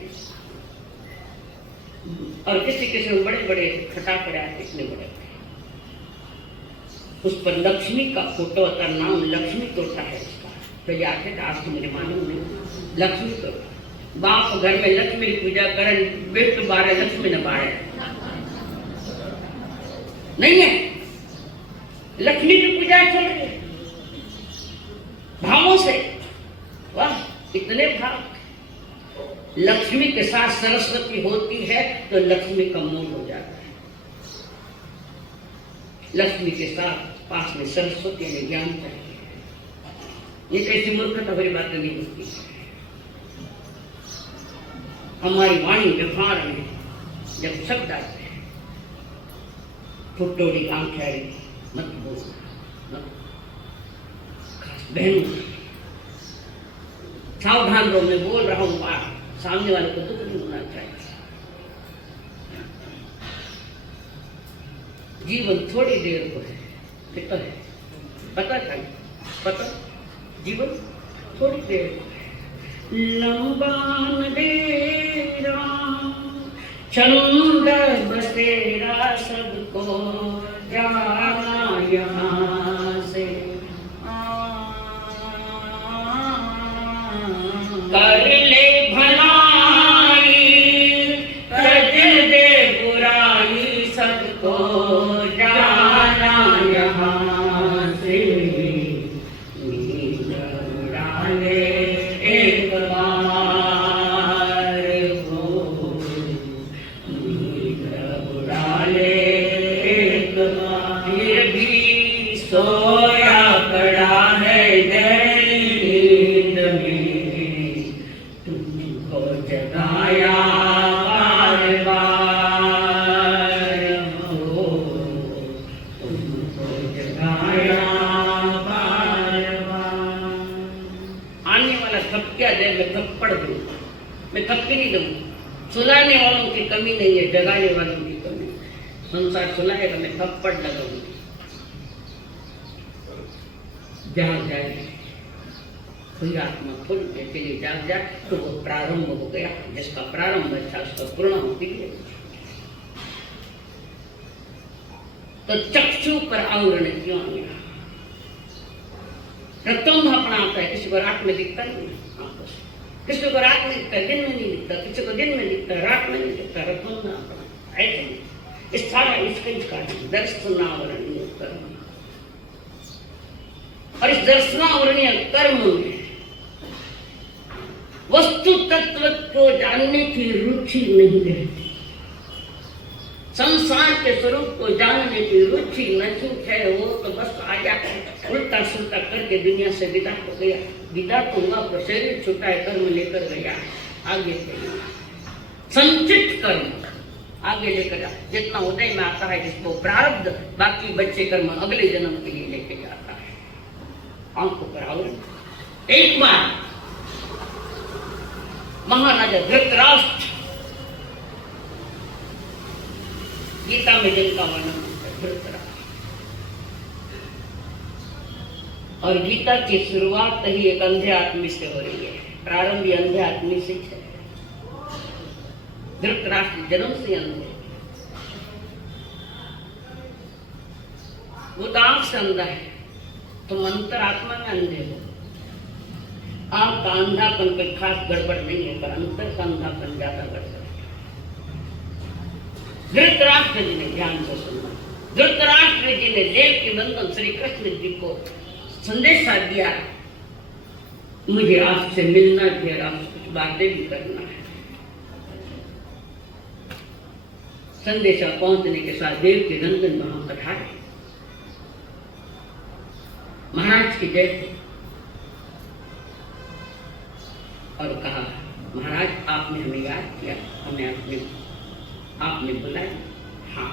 और किसी किसी में बड़े बड़े फटाकड़े आते, इतने बड़े, उस पर लक्ष्मी का फोटो का नाम लक्ष्मी तोता है उसका, तो जाते आज तो मुझे मालूम नहीं, लक्ष्मी तोता। बाप घर में लक्ष्मी की पूजा करें, बेट बारे लक्ष्मी न बारे नहीं है, लक्ष्मी की पूजा चल रही है भावों से। वाह इतने भाव। लक्ष्मी के साथ सरस्वती होती है तो लक्ष्मी का मोह हो जाता है, लक्ष्मी के साथ पास में सरस्वती ने ज्ञान चाहिए। ये कैसी मूर्खता भरी बात नहीं होती। हमारी वाणी व्यवहार में जब शब्द आते हैं, फुटोड़ी आंखें मत बोलना, खास बहनों सावधान रहो। मैं बोल रहा हूं बात, सामने वाले को दुख नहीं होना चाहिए। जीवन थोड़ी देर को है, कितना है पता चाहिए, पता जीवन थोड़ी देर को है। लंबा अंधेरा चंद बसेरा सबको जाना यहाँ से, कर ले भलाई तज दे बुराई सबको जाना यहाँ से, नींद उड़ा ले एक बार हो, नींद उड़ा ले एक बार, फिर भी सोया पड़ा है नींद में, तुमको जगाया बार बार हो, तुमको जगाया बार बार। आने वाला थपकिया दे, मैं थप्पड़ दूं, मैं थपकी नहीं दूं। सुलाने वालों की कमी नहीं है, जगाने वालों की कमी। संसार सुलाएगा, मैं थप्पड़ लगाऊंगी। जहां जाए कोई आत्मा थोड़ी देर के लिए जाग जाए तो वो प्रारंभ हो गया, जिसका प्रारंभ अच्छा उसका पूर्ण होती है। तो चक्षु पर आवरण क्यों आ गया? रतुंभ अपना आता है, किसी को रात में दिखता नहीं, किसी को रात में दिखता, दिन में नहीं दिखता, किसी को दिन में दिखता, रात में नहीं दिखता, रतुंभ अपना ऐसे इस सारा इसका दर्शनावरणीय कर्म, और इस दर्शनावरणीय कर्म में वस्तु तत्व को जानने की रुचि नहीं रहती। संसार के स्वरूप को जानने की रुचि नहीं है, वो तो बस आया उल्टा सुल्टा करके दुनिया से विदा हो गया। विदा तो हुआ पर शरीर छुटा है, कर्म लेकर गया आगे चलिए। संचित कर्म आगे लेकर जा, जितना उदय में आता है जिसको प्रारब्ध, बाकी बच्चे कर्म अगले जन्म के लिए लेके जाता है। आंखों पर आवरण। एक बार महाराजा धृतराष्ट्र, गीता में जिनका वर्णन है धृतराष्ट्र, और गीता की शुरुआत ही एक अंधे आदमी से हो रही है। प्रारंभ अंधे आदमी से है। धृतराष्ट्र जन्म से अंधे, वो तो आंख से अंधा है, तो अंतरात्मा में अंधे हो। आपका अंधापन कोई खास गड़बड़ नहीं है, पर अंतर का अंधापन ज्यादा गड़बड़ है। धृतराष्ट्र जी ने ध्यान से सुना। धृतराष्ट्र जी ने देव के नंदन श्री कृष्ण जी को संदेशा दिया, मुझे आपसे मिलना भी है, आपसे कुछ बातें भी करना है। संदेशा पहुंचने के साथ देव के नंदन वहां पधारे। महाराज की जय और कहा, महाराज आपने हमें याद किया, हमें आपने बुलाया। हाँ,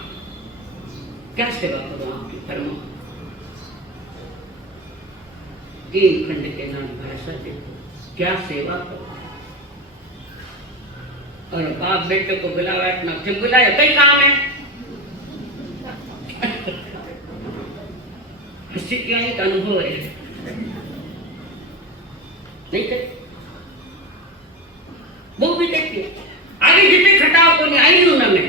क्या सेवा करूं आपकी, फरमा। 3 खंड के नाम भाषा देखो, क्या सेवा करो। और बाप बेटे को बुलावा, इतना क्यों बुलाया, कई काम है। हंसी का अनुभव है नहीं कर वो भी देखिए, आगे जितने खटाव को नहीं आई हूं ना मैं,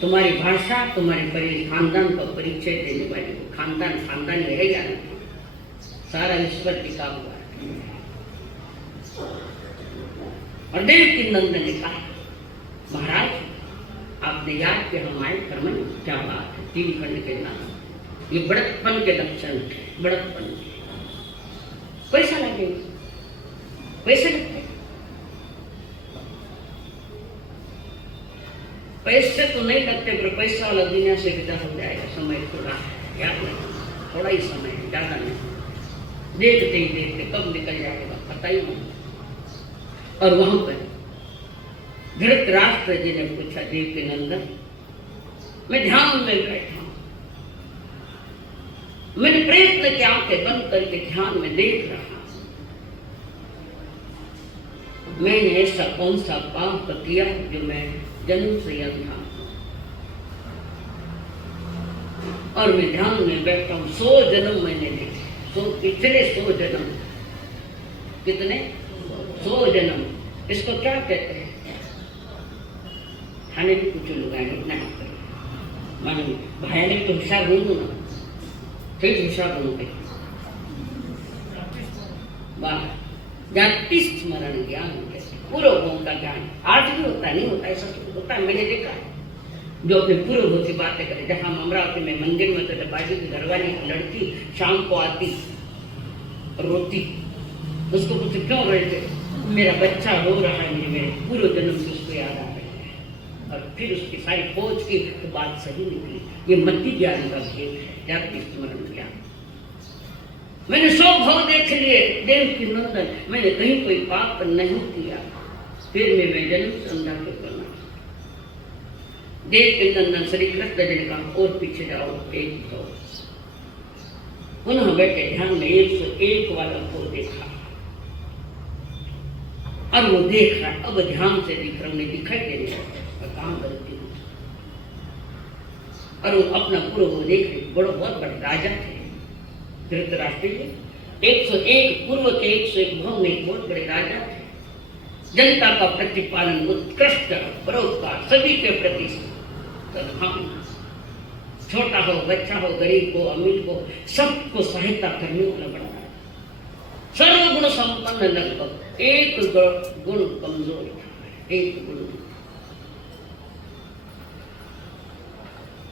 तुम्हारी भाषा तुम्हारे खानदान का परिचय देने वाली, खानदान है या नहीं, सारा ईश्वर टिका हुआ है। और देव की नंदन ने कहा, महाराज आपने याद किया, हम आए कर्म, क्या बात है। 3 खंड के नाम, ये बड़कपन के लक्षण, बड़कपन। पैसा लगेगा, पैसे लगते, पैसे तो नहीं लगते, पर पैसा वाला दुनिया से विदा हो जाएगा। समय थोड़ा है, याद नहीं, थोड़ा ही समय है, ज्यादा नहीं। देखते ही देखते कब निकल जाएगा पता ही नहीं। और वहां पर धृतराष्ट्र जी ने पूछा, देव के नंदन, मैं ध्यान में बैठा हूं, मैंने प्रयत्न किया, आंखें बंद करके ध्यान में देख रहा, मैंने ऐसा कौन सा पाप किया जो मैं जन्म से अंधा हूं। और मैं ध्यान में बैठा हूं, 100 जन्म मैंने देखे, 100 पिछले 100 जन्म, कितने 100 जन्म। इसको क्या कहते हैं, खाने भी कुछ लोग आए इतना मानो भाई ने तो होशियार हूँ ना, ठीक होशियार बनोगे। वाह, जाति स्मरण ज्ञान, पूर्व भोग का ज्ञान आज भी होता नहीं होता, ऐसा होता है, मैंने देखा है। जो अपने पूर्व भोग की बातें करे, जब हम अमरावती में मंदिर में थे, बाजू की घरवाली की लड़की शाम को आती रोती, उसको पूछते क्यों रहे थे, मेरा बच्चा रो रहा है, मेरे पूर्व जन्म से उसको याद आ रही है। और फिर उसकी सारी खोज की तो बात सही निकली। ये मति ज्ञान का भेद है, जाति स्मरण ज्ञान। मैंने 100 भव देख लिए देव की नंदन, मैंने कहीं कोई पाप नहीं किया, फिर मैं जन्म से अंधा क्यों करना। देव के नंदन श्री कृष्ण जी ने कहा, और पीछे जाओ, एक भव। पुनः बैठे ध्यान में 101 वाला को देखा, और वो देख रहा, अब ध्यान से दिख रहा, उन्हें दिखाई दे रहा, काम करती हूँ। और वो अपना पूर्व वो देख रहे, बहुत बड़े राजा थे धृतराष्ट्र जी, 101 पूर्व के 101 भव में बहुत बड़े राजा थे। जनता का प्रतिपालन, उत्कृष्ट परोपकार, सभी के प्रति छोटा हो, बच्चा हो, गरीब हो, अमीर हो, सबको सहायता करने वाला बड़ा है। सर्वगुण संपन्न, लगभग एक गुण कमजोर था, एक गुण।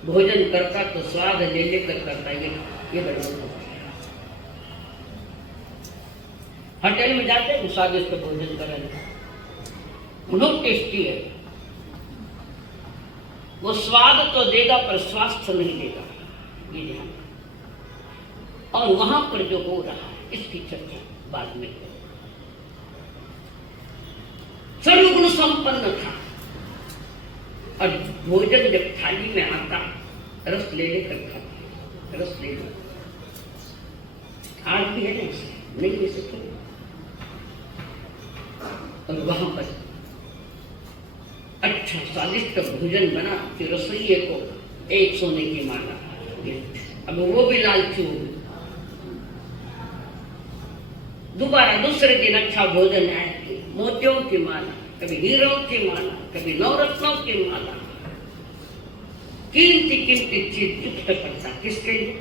भोजन करता तो स्वाद ले लेकर करता, ये गड़बड़ होता है। होटल में जाते हैं स्वादिष्ट भोजन करेंगे, बहुत टेस्टी है, वो स्वाद तो देगा पर स्वास्थ्य नहीं देगा, ये ध्यान। और वहां पर जो हो रहा है इसकी चर्चा बाद में। सर्वगुण संपन्न था, और भोजन जब थाली में आता, रस ले लेकर खाता, रस ले लेकर। आज भी है ना, नहीं ऐसे तो। और वहां पर अच्छा स्वादिष्ट भोजन बना कि रसोइये को 1 सोने की माला। अब वो भी लालची हो गई, दोबारा दूसरे दिन अच्छा भोजन आए, मोतियों की माला, कभी हीरों की माला, कभी नवरत्नों की माला, कीमती चीज युक्त करता, किसके लिए,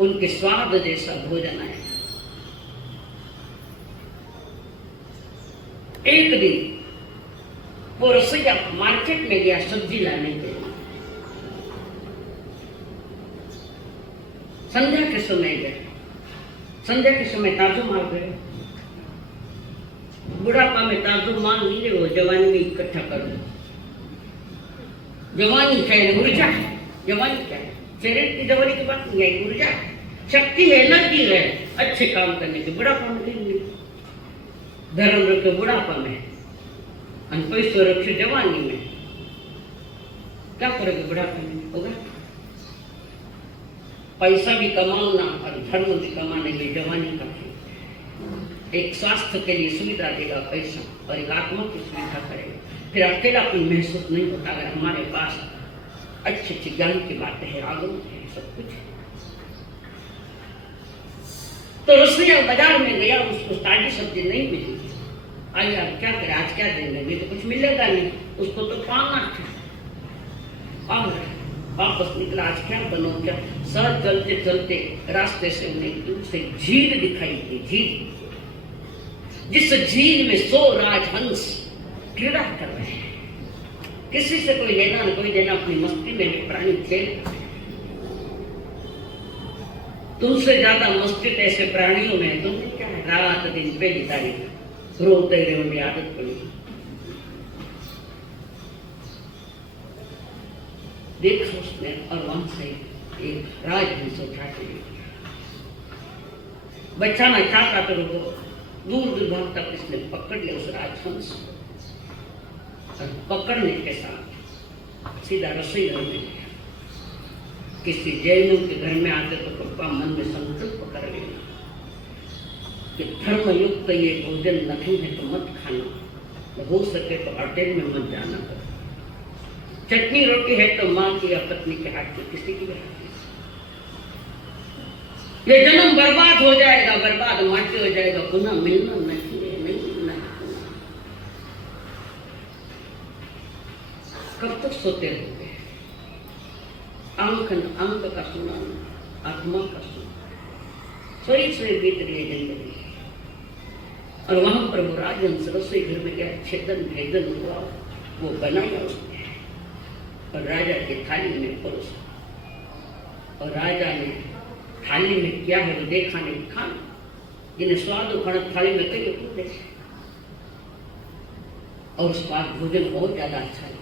उनके स्वाद जैसा भोजन आया। एक दिन वो रसोईया मार्केट में गया सब्जी लाने के लिए। संध्या के समय गए, संध्या के समय ताजू माल गए। बुढ़ापा में ताजू माल नहीं रहे, वो जवानी में इकट्ठा कर दो। जवानी क्या है? ऊर्जा है। जवानी क्या है? शरीर की जवानी की बात नहीं है, ऊर्जा है, शक्ति है, एनर्जी है अच्छे काम करने की। बुढ़ापा में नहीं, धर्म रखे बुढ़ापा में, पैसों रखे जवानी में। क्या करोगे बुढ़ापे में? होगा पैसा भी कमाना और धर्म भी कमाने में जवानी का एक स्वास्थ्य के लिए सुविधा देगा पैसा, और एक आत्मा की सुविधा करेगा। फिर अकेलापन महसूस नहीं होता अगर हमारे पास अच्छी अच्छी ज्ञान की बातें हैं, आगम है, सब कुछ है। तो रसोईया बाजार में गया, उसको ताजी सब्जी नहीं मिली। आइए आप क्या करें, आज क्या देंगे, नहीं तो कुछ मिलेगा नहीं, उसको तो पाना था। और वापस निकला, आज क्या बनाऊं, क्या। सर चलते चलते रास्ते से उन्हें दूर से झील दिखाई दी, झील, जिस झील में 100 राजहंस क्रीड़ा कर रहे हैं। किसी से कोई लेना न कोई देना, अपनी मस्ती में प्राणी खेल। तुमसे ज्यादा मस्ती ऐसे प्राणियों में तुमने क्या है, रात दिन पहली तारीख रोते हुए उनकी आदत पड़ी। देखा उसने, और वहां से एक राजहंस उठा के बचाना चाहता तो वो दूर दूर भाग तक इसने पकड़ लिया उस राजहंस, और पकड़ने के साथ सीधा रसोई घर में गया। किसी जैनों के घर में आते तो कृपा मन में संकल्प कर लेना कि धर्म युक्त ये भोजन नहीं है तो मत खाना, हो सके तो होटल में मत जाना। चटनी रोटी है तो माँ की या पत्नी के हाथ की, किसी की भी हाथ की। ये जन्म बर्बाद हो जाएगा, बर्बाद माटी हो जाएगा, पुनः मिलना नहीं है, नहीं मिलना है। कब तक सोते रहोगे? अंक का सुना, आत्मा का सुना, सोई सोई बीत रही जिंदगी। और वहां पर वो राजहंस रसोई घर में गया, छेदन भेदन हुआ, वो बनाया उसने और राजा की थाली में परोसा। और राजा ने थाली में क्या है वो देखा नहीं, खाना जिन्हें स्वाद उखाड़ा थाली में कई देखे, और उसके बाद भोजन बहुत ज्यादा अच्छा लगा।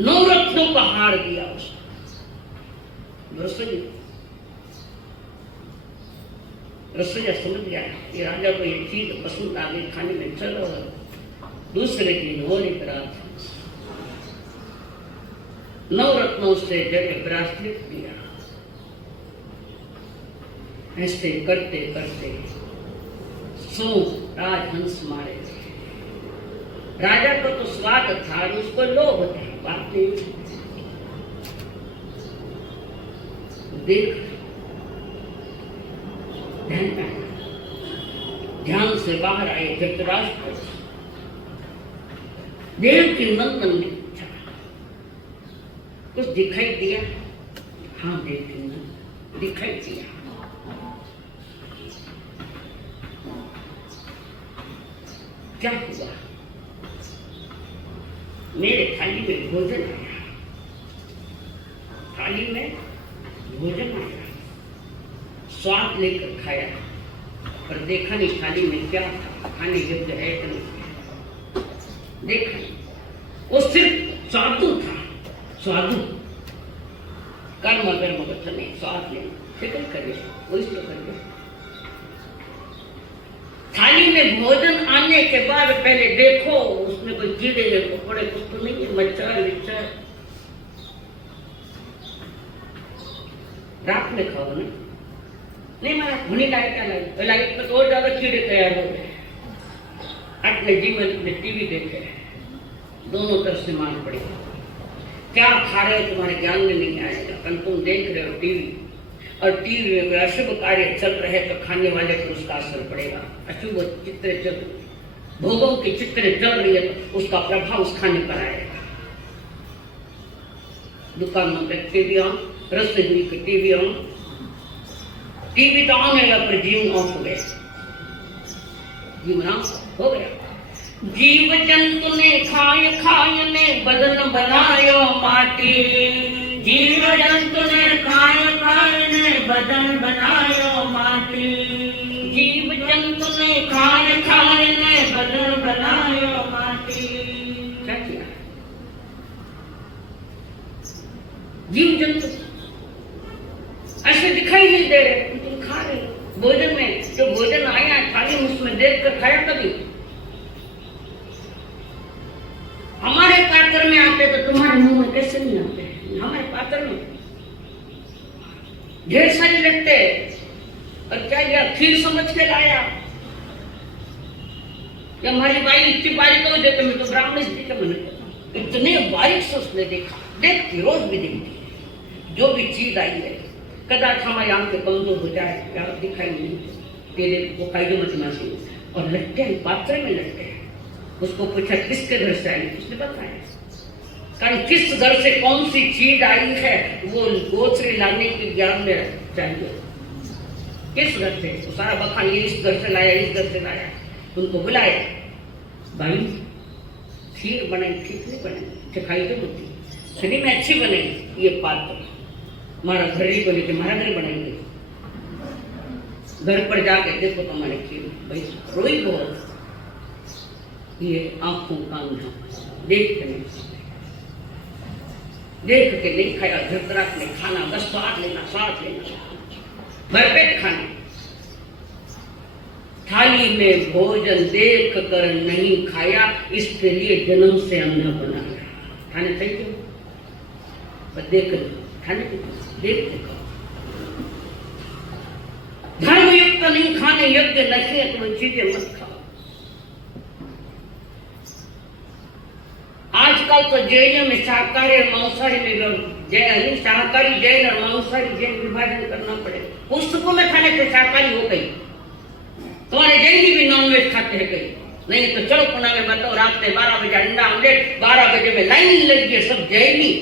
9 रत्नों का हार दिया उसने। रसोईया समझ गया ये राजा को ये चीज पसंद आ गई खाने में, चलो दूसरे दिन और एक रात 9 रत्नों से जगह ब्रासलेट दिया। ऐसे करते करते 100 राजहंस मारे गए। राजा को तो स्वाद था, उसको लोभ था, बात नहीं। देख ध्यान से बाहर आए धृतराष्ट्र, देव की नंदन ने पूछा कुछ दिखाई दिया? हाँ देव की नंदन दिखाई दिया। क्या हुआ? मेरे थाली में भोजन आया, थाली में भोजन आया, स्वाद लेकर खाया, पर देखा नहीं थाली में क्या था, खाने योग्य है कि नहीं। देखा वो सिर्फ स्वादु था, स्वादु कर्म अगर मगज नहीं, स्वाद लेना फिक्र करिए, वो इसको करिए। थाली में भोजन आने के बाद पहले देखो उसमें कोई कीड़े पकौड़े कुछ तो नहीं है, मच्छर विच्छर। रात में खाओ ना, नहीं मारा होनी लाइट क्या लाइट में तो और ज्यादा कीड़े तैयार हो गए। अपने जीवन में टीवी देखे, दोनों तरफ से मार पड़ी। क्या खा रहे हो तुम्हारे ज्ञान में नहीं आएगा, कल तुम देख रहे हो टीवी, और टीवी में अशुभ कार्य चल रहे तो खाने वाले पर उसका असर पड़ेगा। अशुभ चित्र चल, भोगों की चित्र चल रही है तो उसका प्रभाव उस खाने पर आएगा। दुकानों में टीवी ऑन, रसोई की टीवी ऑन, टीवी तो ऑन है पर जीवन ऑफ हो गया, जीवन ऑफ हो गया। जीव जंतु ने खाय खाय ने बदन बनायो माटी। जीव जंतु ने खाय खाय ने बदन बनायो माटी। जीव जंतु ने खाय खाय ने बदन बनायो माटी। क्या किया? जीव जंतु ऐसे दिखाई नहीं दे रहे, तुम खा रहे हो। भोजन में जो भोजन आया थाली में उसमें देख कर खाया कभी? हमारे पात्र में आते तो तुम्हारे मुंह में कैसे नहीं आते? हमारे पात्र में ढेर सारी लगते और क्या किया? खीर समझ के लाया। या हमारी बाई इतनी बारीक हो जाते, मैं तो ब्राह्मण स्त्री का मन इतने बारीक से उसने देखा, देखती रोज भी देखती। जो भी चीज आई है कदाच हमारी आंखें कमजोर हो जाए, यार दिखाई नहीं तेरे को खाई मत नासी, और लट्टे हैं पात्र में लट्टे हैं। उसको पूछा किसके घर से आई, उसने बताया। कारण किस घर से कौन सी चीज आई है वो गोचरी लाने की ज्ञान में चाहिए। किस घर से? तो सारा बखान ये इस घर से लाया, इस घर से लाया। उनको बुलाया, भाई खीर बनाई, ठीक नहीं बनाई, खाई तो होती खरी में अच्छी बनाई, ये पात्र हमारा घर ही बने थे, हमारा घर बनाएंगे। घर पर जाके देखो तुम्हारे खीर, भाई रोई बहुत। ये आंखों का अंधा, देख के नहीं खाया, झटराक में खाना, बस स्वाद लेना, स्वाद लेना, भरपेट खाना। थाली में भोजन देख कर नहीं खाया, इसके लिए जन्म से अंधा बना गया। खाने चाहिए पर देख खाने देख खाओ। धर्म युक्त नहीं खाने योग्य नहीं है तो चीजें मत खाओ। आजकल तो जैन में शाकाहारी और मांसाहारी में शाकाहारी जैन और मांसाहारी जैन विभाजन करना पड़े। पुस्तकों में खाने से शाकाहारी हो गई, तुम्हारे जैनी भी नॉनवेज खाते हैं कई। नहीं तो चलो पुणे में बताओ, रात में 12 बजे अंडा ऑमलेट, 12 बजे में लाइन लगी है सब जैनी।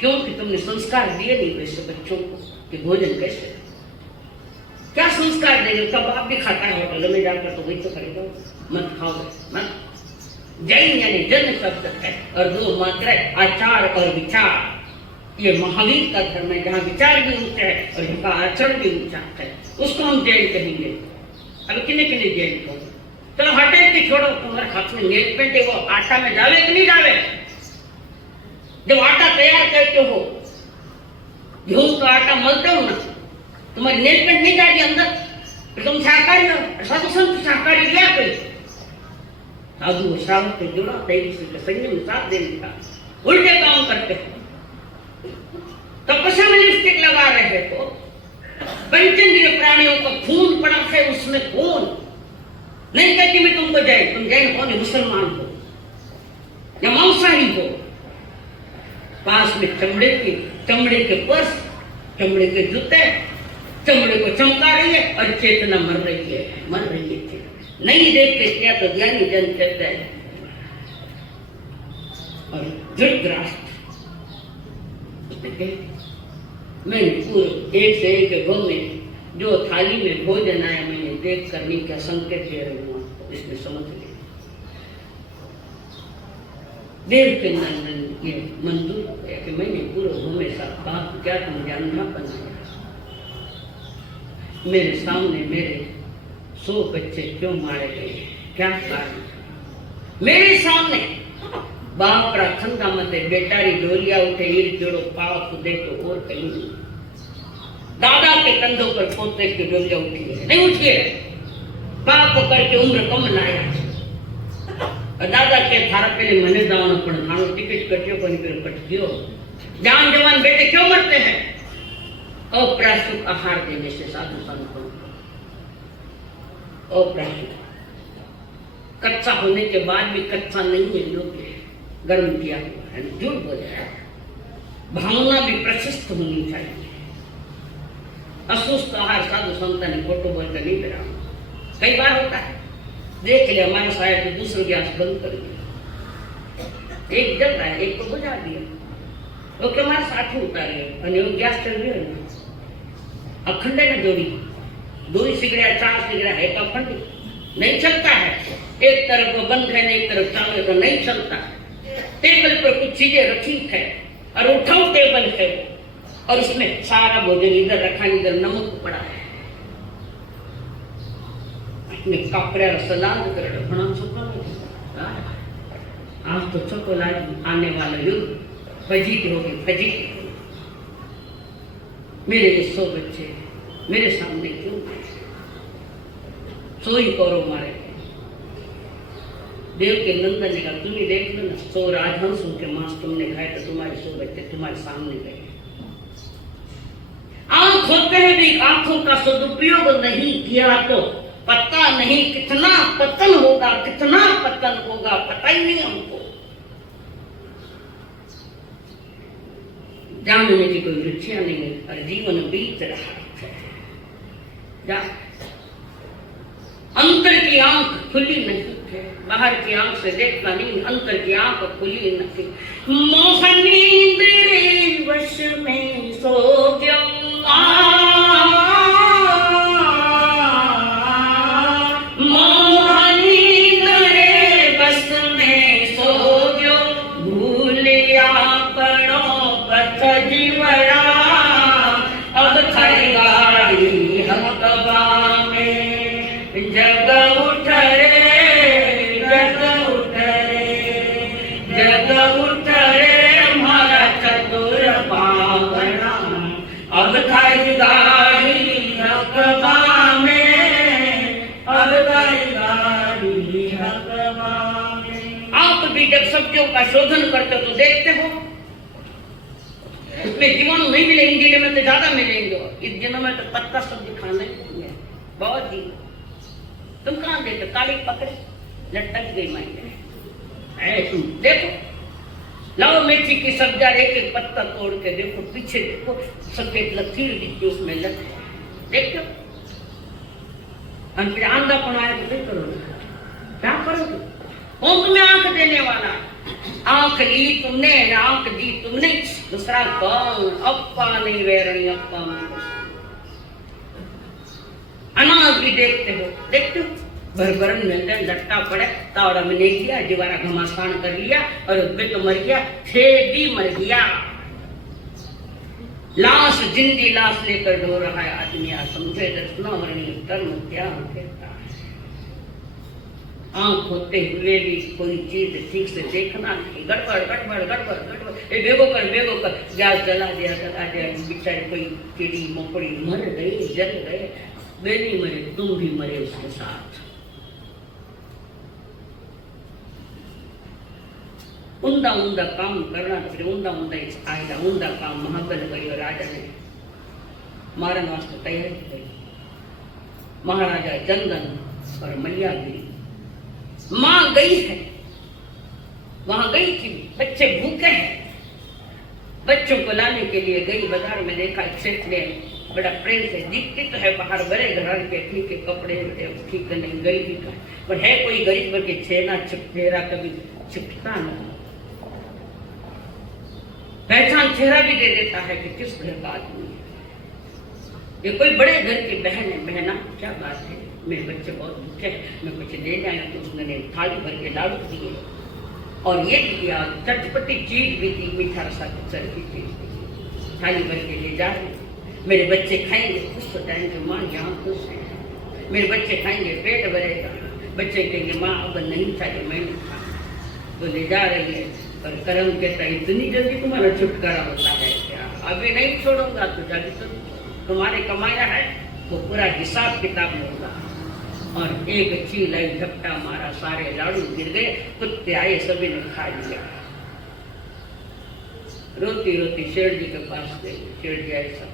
क्योंकि तुमने संस्कार दिए नहीं वैसे बच्चों को कि भोजन कैसे, क्या संस्कार देंगे? तब आप भी खाता है होटल में जाकर, तो वही तो करेगा, मत खाओ मत। जैन यानी जन्म शब्द है और दो मात्राएं आचार और विचार। ये महावीर का धर्म है जहाँ विचार भी ऊंचा है और इनका आचरण भी ऊंचा है, उसको हम जैन कहेंगे। अब किन्ने किन्ने जैन को चलो हटे कि छोड़ो, तुम्हारे हाथ में नेल पेंट है, वो आटा में डाले कि नहीं डाले? जब आटा तैयार करते हो, गेहूं का आटा मलते हो ना, तुम्हारी नेल पेंट नहीं डाली अंदर, फिर तुम शाकाहारी हो। साधु संत शाकाहारी क्या कोई साधु श्रावण से जुड़ा संयम साथ देने का, उल्टे काम करते हो। तपस्या में लिपस्टिक लगा रहे हो, पंचेंद्रिय प्राणियों का खून पड़ा है, उसमें खून नहीं कहती मैं तुमको जैन, तुम जैन हो नहीं, मुसलमान हो या मांसाहारी हो। पास में चमड़े के पर्स, चमड़े के जूते, चमड़े को चमका रही है और चेतना मर रही है। नहीं देख के क्या तो ज्ञानी जन कहते हैं। और धृतराष्ट्र मैंने पूरे एक से एक गाँव में जो थाली में भोजन आया, मैंने देख करने का संकेत दे रही हूँ, इसमें समझ लिया। देव के नंदन ये मंजूर है कि मैंने पूरे हमेशा बाप क्या मुझे अंधा बनाया। मेरे सामने मेरे 100 बच्चे क्यों मारे गए, क्या कारण? मेरे सामने बाप रा खंदा मते बेटारी डोलिया उठे, ईर जोड़ो पाव खुदे तो और कहीं नहीं। दादा के कंधों पर पोते की डोलिया उठी है, नहीं उठी है, पाप करके उम्र कम लाया। और दादा के थारा के लिए मने दावना पण थारो टिकट कटियो कोनी पर कट गयो। जान जवान बेटे क्यों मरते हैं? अप्रासुक आहार देने से साधु संतों को। अप्रासुक कच्चा होने के बाद भी कच्चा नहीं है, योग्य गर्म किया हुआ है, झूठ बोला है। भावना भी प्रशस्त होनी चाहिए। असुस्त आहार साधु संत ने फोटो बोलकर नहीं करा। कई बार होता है, देख लिया हमारे शायद तो दूसरा गैस बंद कर दिया, एक जल रहा है एक को बुझा दिया, वो के हमारे साथ उतारे और वो गैस चल रही है ना, अखंड है ना जोड़ी, 2 सिगरेट 4 सिगरेट है तो अखंड नहीं चलता है। एक तरफ वो बंद है, एक तरफ चालू है, तो नहीं चलता। टेबल पर कुछ चीजें रखी है और उठाओ टेबल है और उसमें सारा भोजन इधर रखा, इधर नमक पड़ा है। कापड़ा सलाद कर घना चुका। आज तो चकोलाद आने वाला युग फजीती होगी, फजीती। मेरे 100 बच्चे मेरे सामने क्यों? सोई करो मारे। देव के नंदन ने कहा, तुम्हें देख लो ना, 100 राजहंसों के मांस तुमने खाए तो तुम्हारे 100 बच्चे तुम्हारे सामने गए। आंख होते हैं भी आंखों का सदुपयोग नहीं किया तो पता नहीं कितना पतन होगा, कितना पतन होगा, पता ही नहीं हमको। जानने की कोई रुचियां नहीं है और जीवन बीत रहा है। अंतर की आंख खुली नहीं है, बाहर की आंख से देखना नहीं, अंतर की आंख खुली नहीं। मोहनी तेरे वश में सो गया, शब्दों का शोधन करते तो देखते हो उसमें जीवाणु नहीं मिले, इन दिनों में तो ज्यादा मिलेंगे। इस दिनों में तो पत्ता सब्जी खाना ही बहुत ही। तुम कहां देते? काली पकड़े लटक गई मायने। तुम देखो, लाओ मेथी की सब्जी, एक एक पत्ता तोड़ के देखो, पीछे देखो सफेद लकीर दिखती उसमें लग, देखो। फिर आंधापन आया तो नहीं करोगे, क्या करोगे? कौन तुम्हें आंख देने वाला? आंख ली तुमने, आंख दी तुमने, दूसरा कौन? अप्पा नहीं वेरणी, अप्पा नहीं। अनाज भी देखते हो, देखते हो भरभरन में लट्टा पड़े, तावड़ा में नहीं किया, दीवारा घमासान कर लिया और उसमें तो मर गया, छे भी मर गया। लाश, जिंदी लाश लेकर ढो रहा है आदमी। समझे दर्शनावरणीय कर्म क्या कहता है। आंख होते हुए भी कोई चीज ठीक से देखना नहीं, गड़बड़ गड़बड़ गड़बड़ गड़बड़, ये बेगो कर गैस जला दिया, बेचारे कोई कीड़ी मकोड़ी मर गई, जल गए। वे नहीं मरे, तुम भी मरे उसके साथ। ऊंधा ऊंधा काम करना, फिर ऊंधा ऊंधा आएगा। ऊंधा काम महाबल करियो, राजा ने मारन वास्ते तैयारी करी। महाराजा चंदन और मैया गिरी, मां गई है, वहां गई थी, बच्चे भूखे हैं, बच्चों को लाने के लिए गई। बाजार में देखा सेठ ने बड़ा प्रेम से, दिखती तो है बाहर बड़े घर के, ठीक है कपड़े ठीक नहीं, गरीबी का पर है, कोई गरीब बन के छेना चेहरा कभी छिपता नहीं, पहचान चेहरा भी दे देता है कि किस घर का आदमी है। ये कोई बड़े घर की बहन है। बहना क्या बात है, मेरे बच्चे बहुत भूखे हैं, मैं कुछ ले जाया तो उसने थाली भर के लाडू दिए और ये दिया, चटपटी चीज भी दी, मीठा रसा सर की चीज दी, थाली भर के ले जा रहे। मेरे बच्चे खाएंगे, खुश हो जाएंगे, माँ यहाँ खुश है, मेरे बच्चे खाएंगे, पेट भरेगा। बच्चे कहेंगे माँ अब नहीं चाहिए, मैंने खा, तो ले जा रही है। और कर्म कहता है इतनी जल्दी तुम्हारा छुटकारा होता है क्या? अभी नहीं छोड़ूंगा तुझे, तो तुम्हारे कमाया है वो पूरा हिसाब किताब होगा। और एक चील आई, झपटा मारा, सारे लाडू गिर गए, कुत्ते आए, सभी ने खा लिया। रोती रोती शेर जी के पास गई। शेर जी ऐसा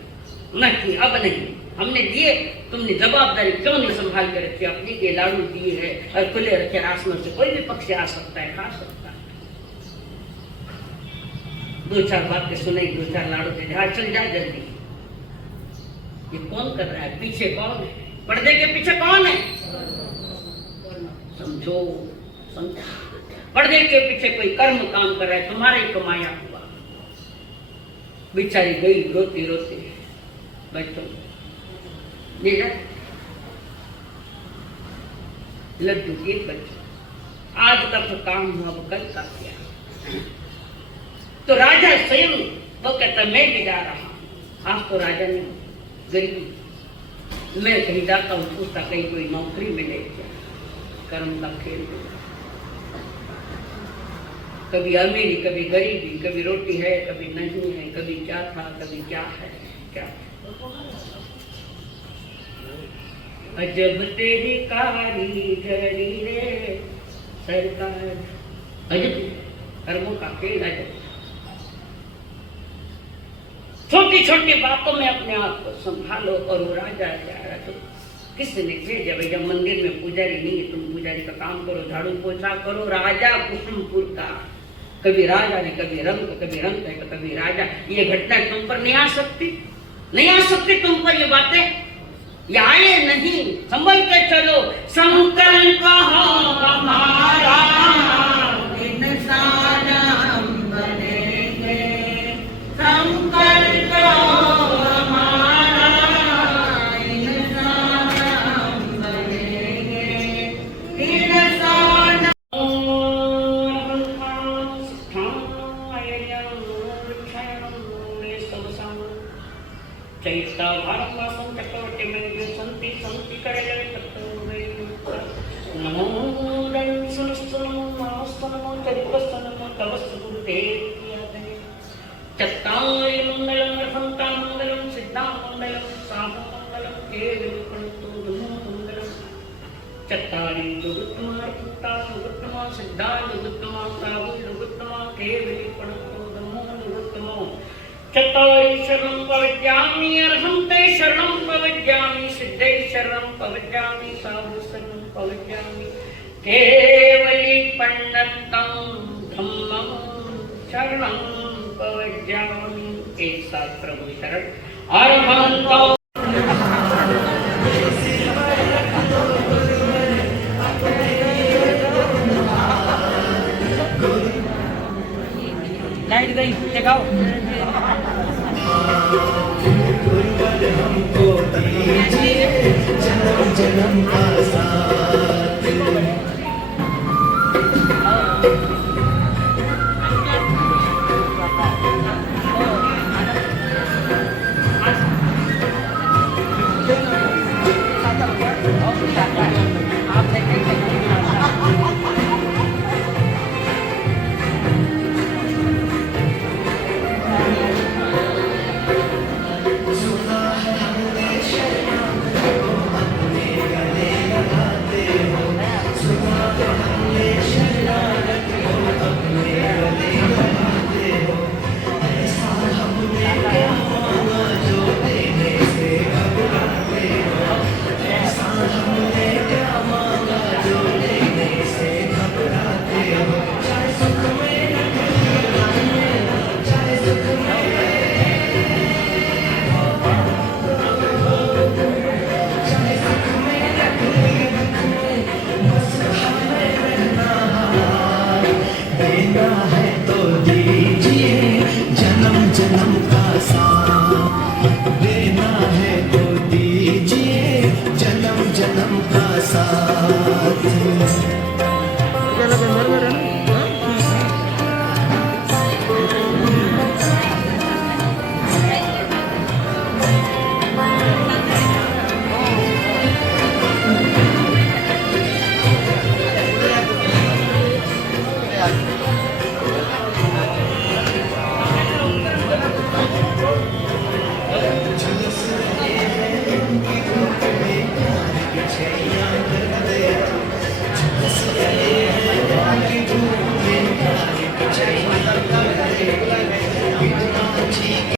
नहीं, अब नहीं, हमने दिए, तुमने जवाबदारी क्यों नहीं संभाल कर रखी अपनी? के लाडू दिए है और खुले रखे, आसमान से कोई भी पक्षी आ सकता है, खा सकता है। दो चार बातें सुनाई, दो चार लाडू दे, चल जा जल्दी। ये कौन कर रहा है? पीछे कौन है? पर्दे के पीछे कौन है? समझो, समझो, पर्दे के पीछे कोई कर्म काम कर रहा है, तुम्हारा ही कमाया हुआ। बेचारी गई रोती रोती, बच्चों ले जा लड्डू के बच्चों, आज का तो काम हुआ, अब कल का क्या। तो राजा स्वयं वो कहता मैं भी जा रहा हूं। आज तो राजा ने गरीब, मैं कहीं जाता हूँ पूछता कहीं कोई नौकरी मिले क्या, कर्म का खेल। कभी अमीरी, कभी गरीबी, कभी रोटी है, कभी नहीं है, कभी क्या था, कभी क्या है, क्या। अजब तेरी कारीगरी रे सरकार, अजब कर्मों का खेल है। छोटी छोटी बातों में अपने आप को संभालो। और वो राजा जा रहा तो किसने भेजा, भैया मंदिर में पुजारी नहीं है, तुम पुजारी का काम करो, झाड़ू पोछा करो। राजा कुसुमपुर का, कभी राजा ने कभी रंग है, कभी राजा। ये घटना तुम पर नहीं आ सकती, नहीं आ सकती तुम पर ये बातें, ये आए नहीं। संभल के चलो। संकल्प हो हमारा इंसान हम बनेंगे, संकल्प हो हमारा इंसान हम बनेंगे, इंसान चैता भारतवासं चक्रवर्ती में संति संति करे नमो नमो चरित्रस्तनमो तवस्तुते चत्तारि मंगलम रफंता मंगलम सिद्धा मंगलम साधु मंगलम केवलपंतो नमो मंगलम चत्तारि दुगुत्तमा रफंता दुगुत्तमा सिद्धा दुगुत्तमा साधु दुगुत्तमा केवलपंतो नमो दुगुत्तमो चत्तारि शरणं प्रवज्यामि अर्हं ते शरणं प्रवज्यामि सिद्धे शरणं प्रवज्यामि साधु शरणं प्रवज्यामि केवली पंडितं धम्मं शरणं प्रवज्यामि। एक साथ प्रभु शरण अर्हं लाइट गई, जगाओ। जन्म का साथ आपने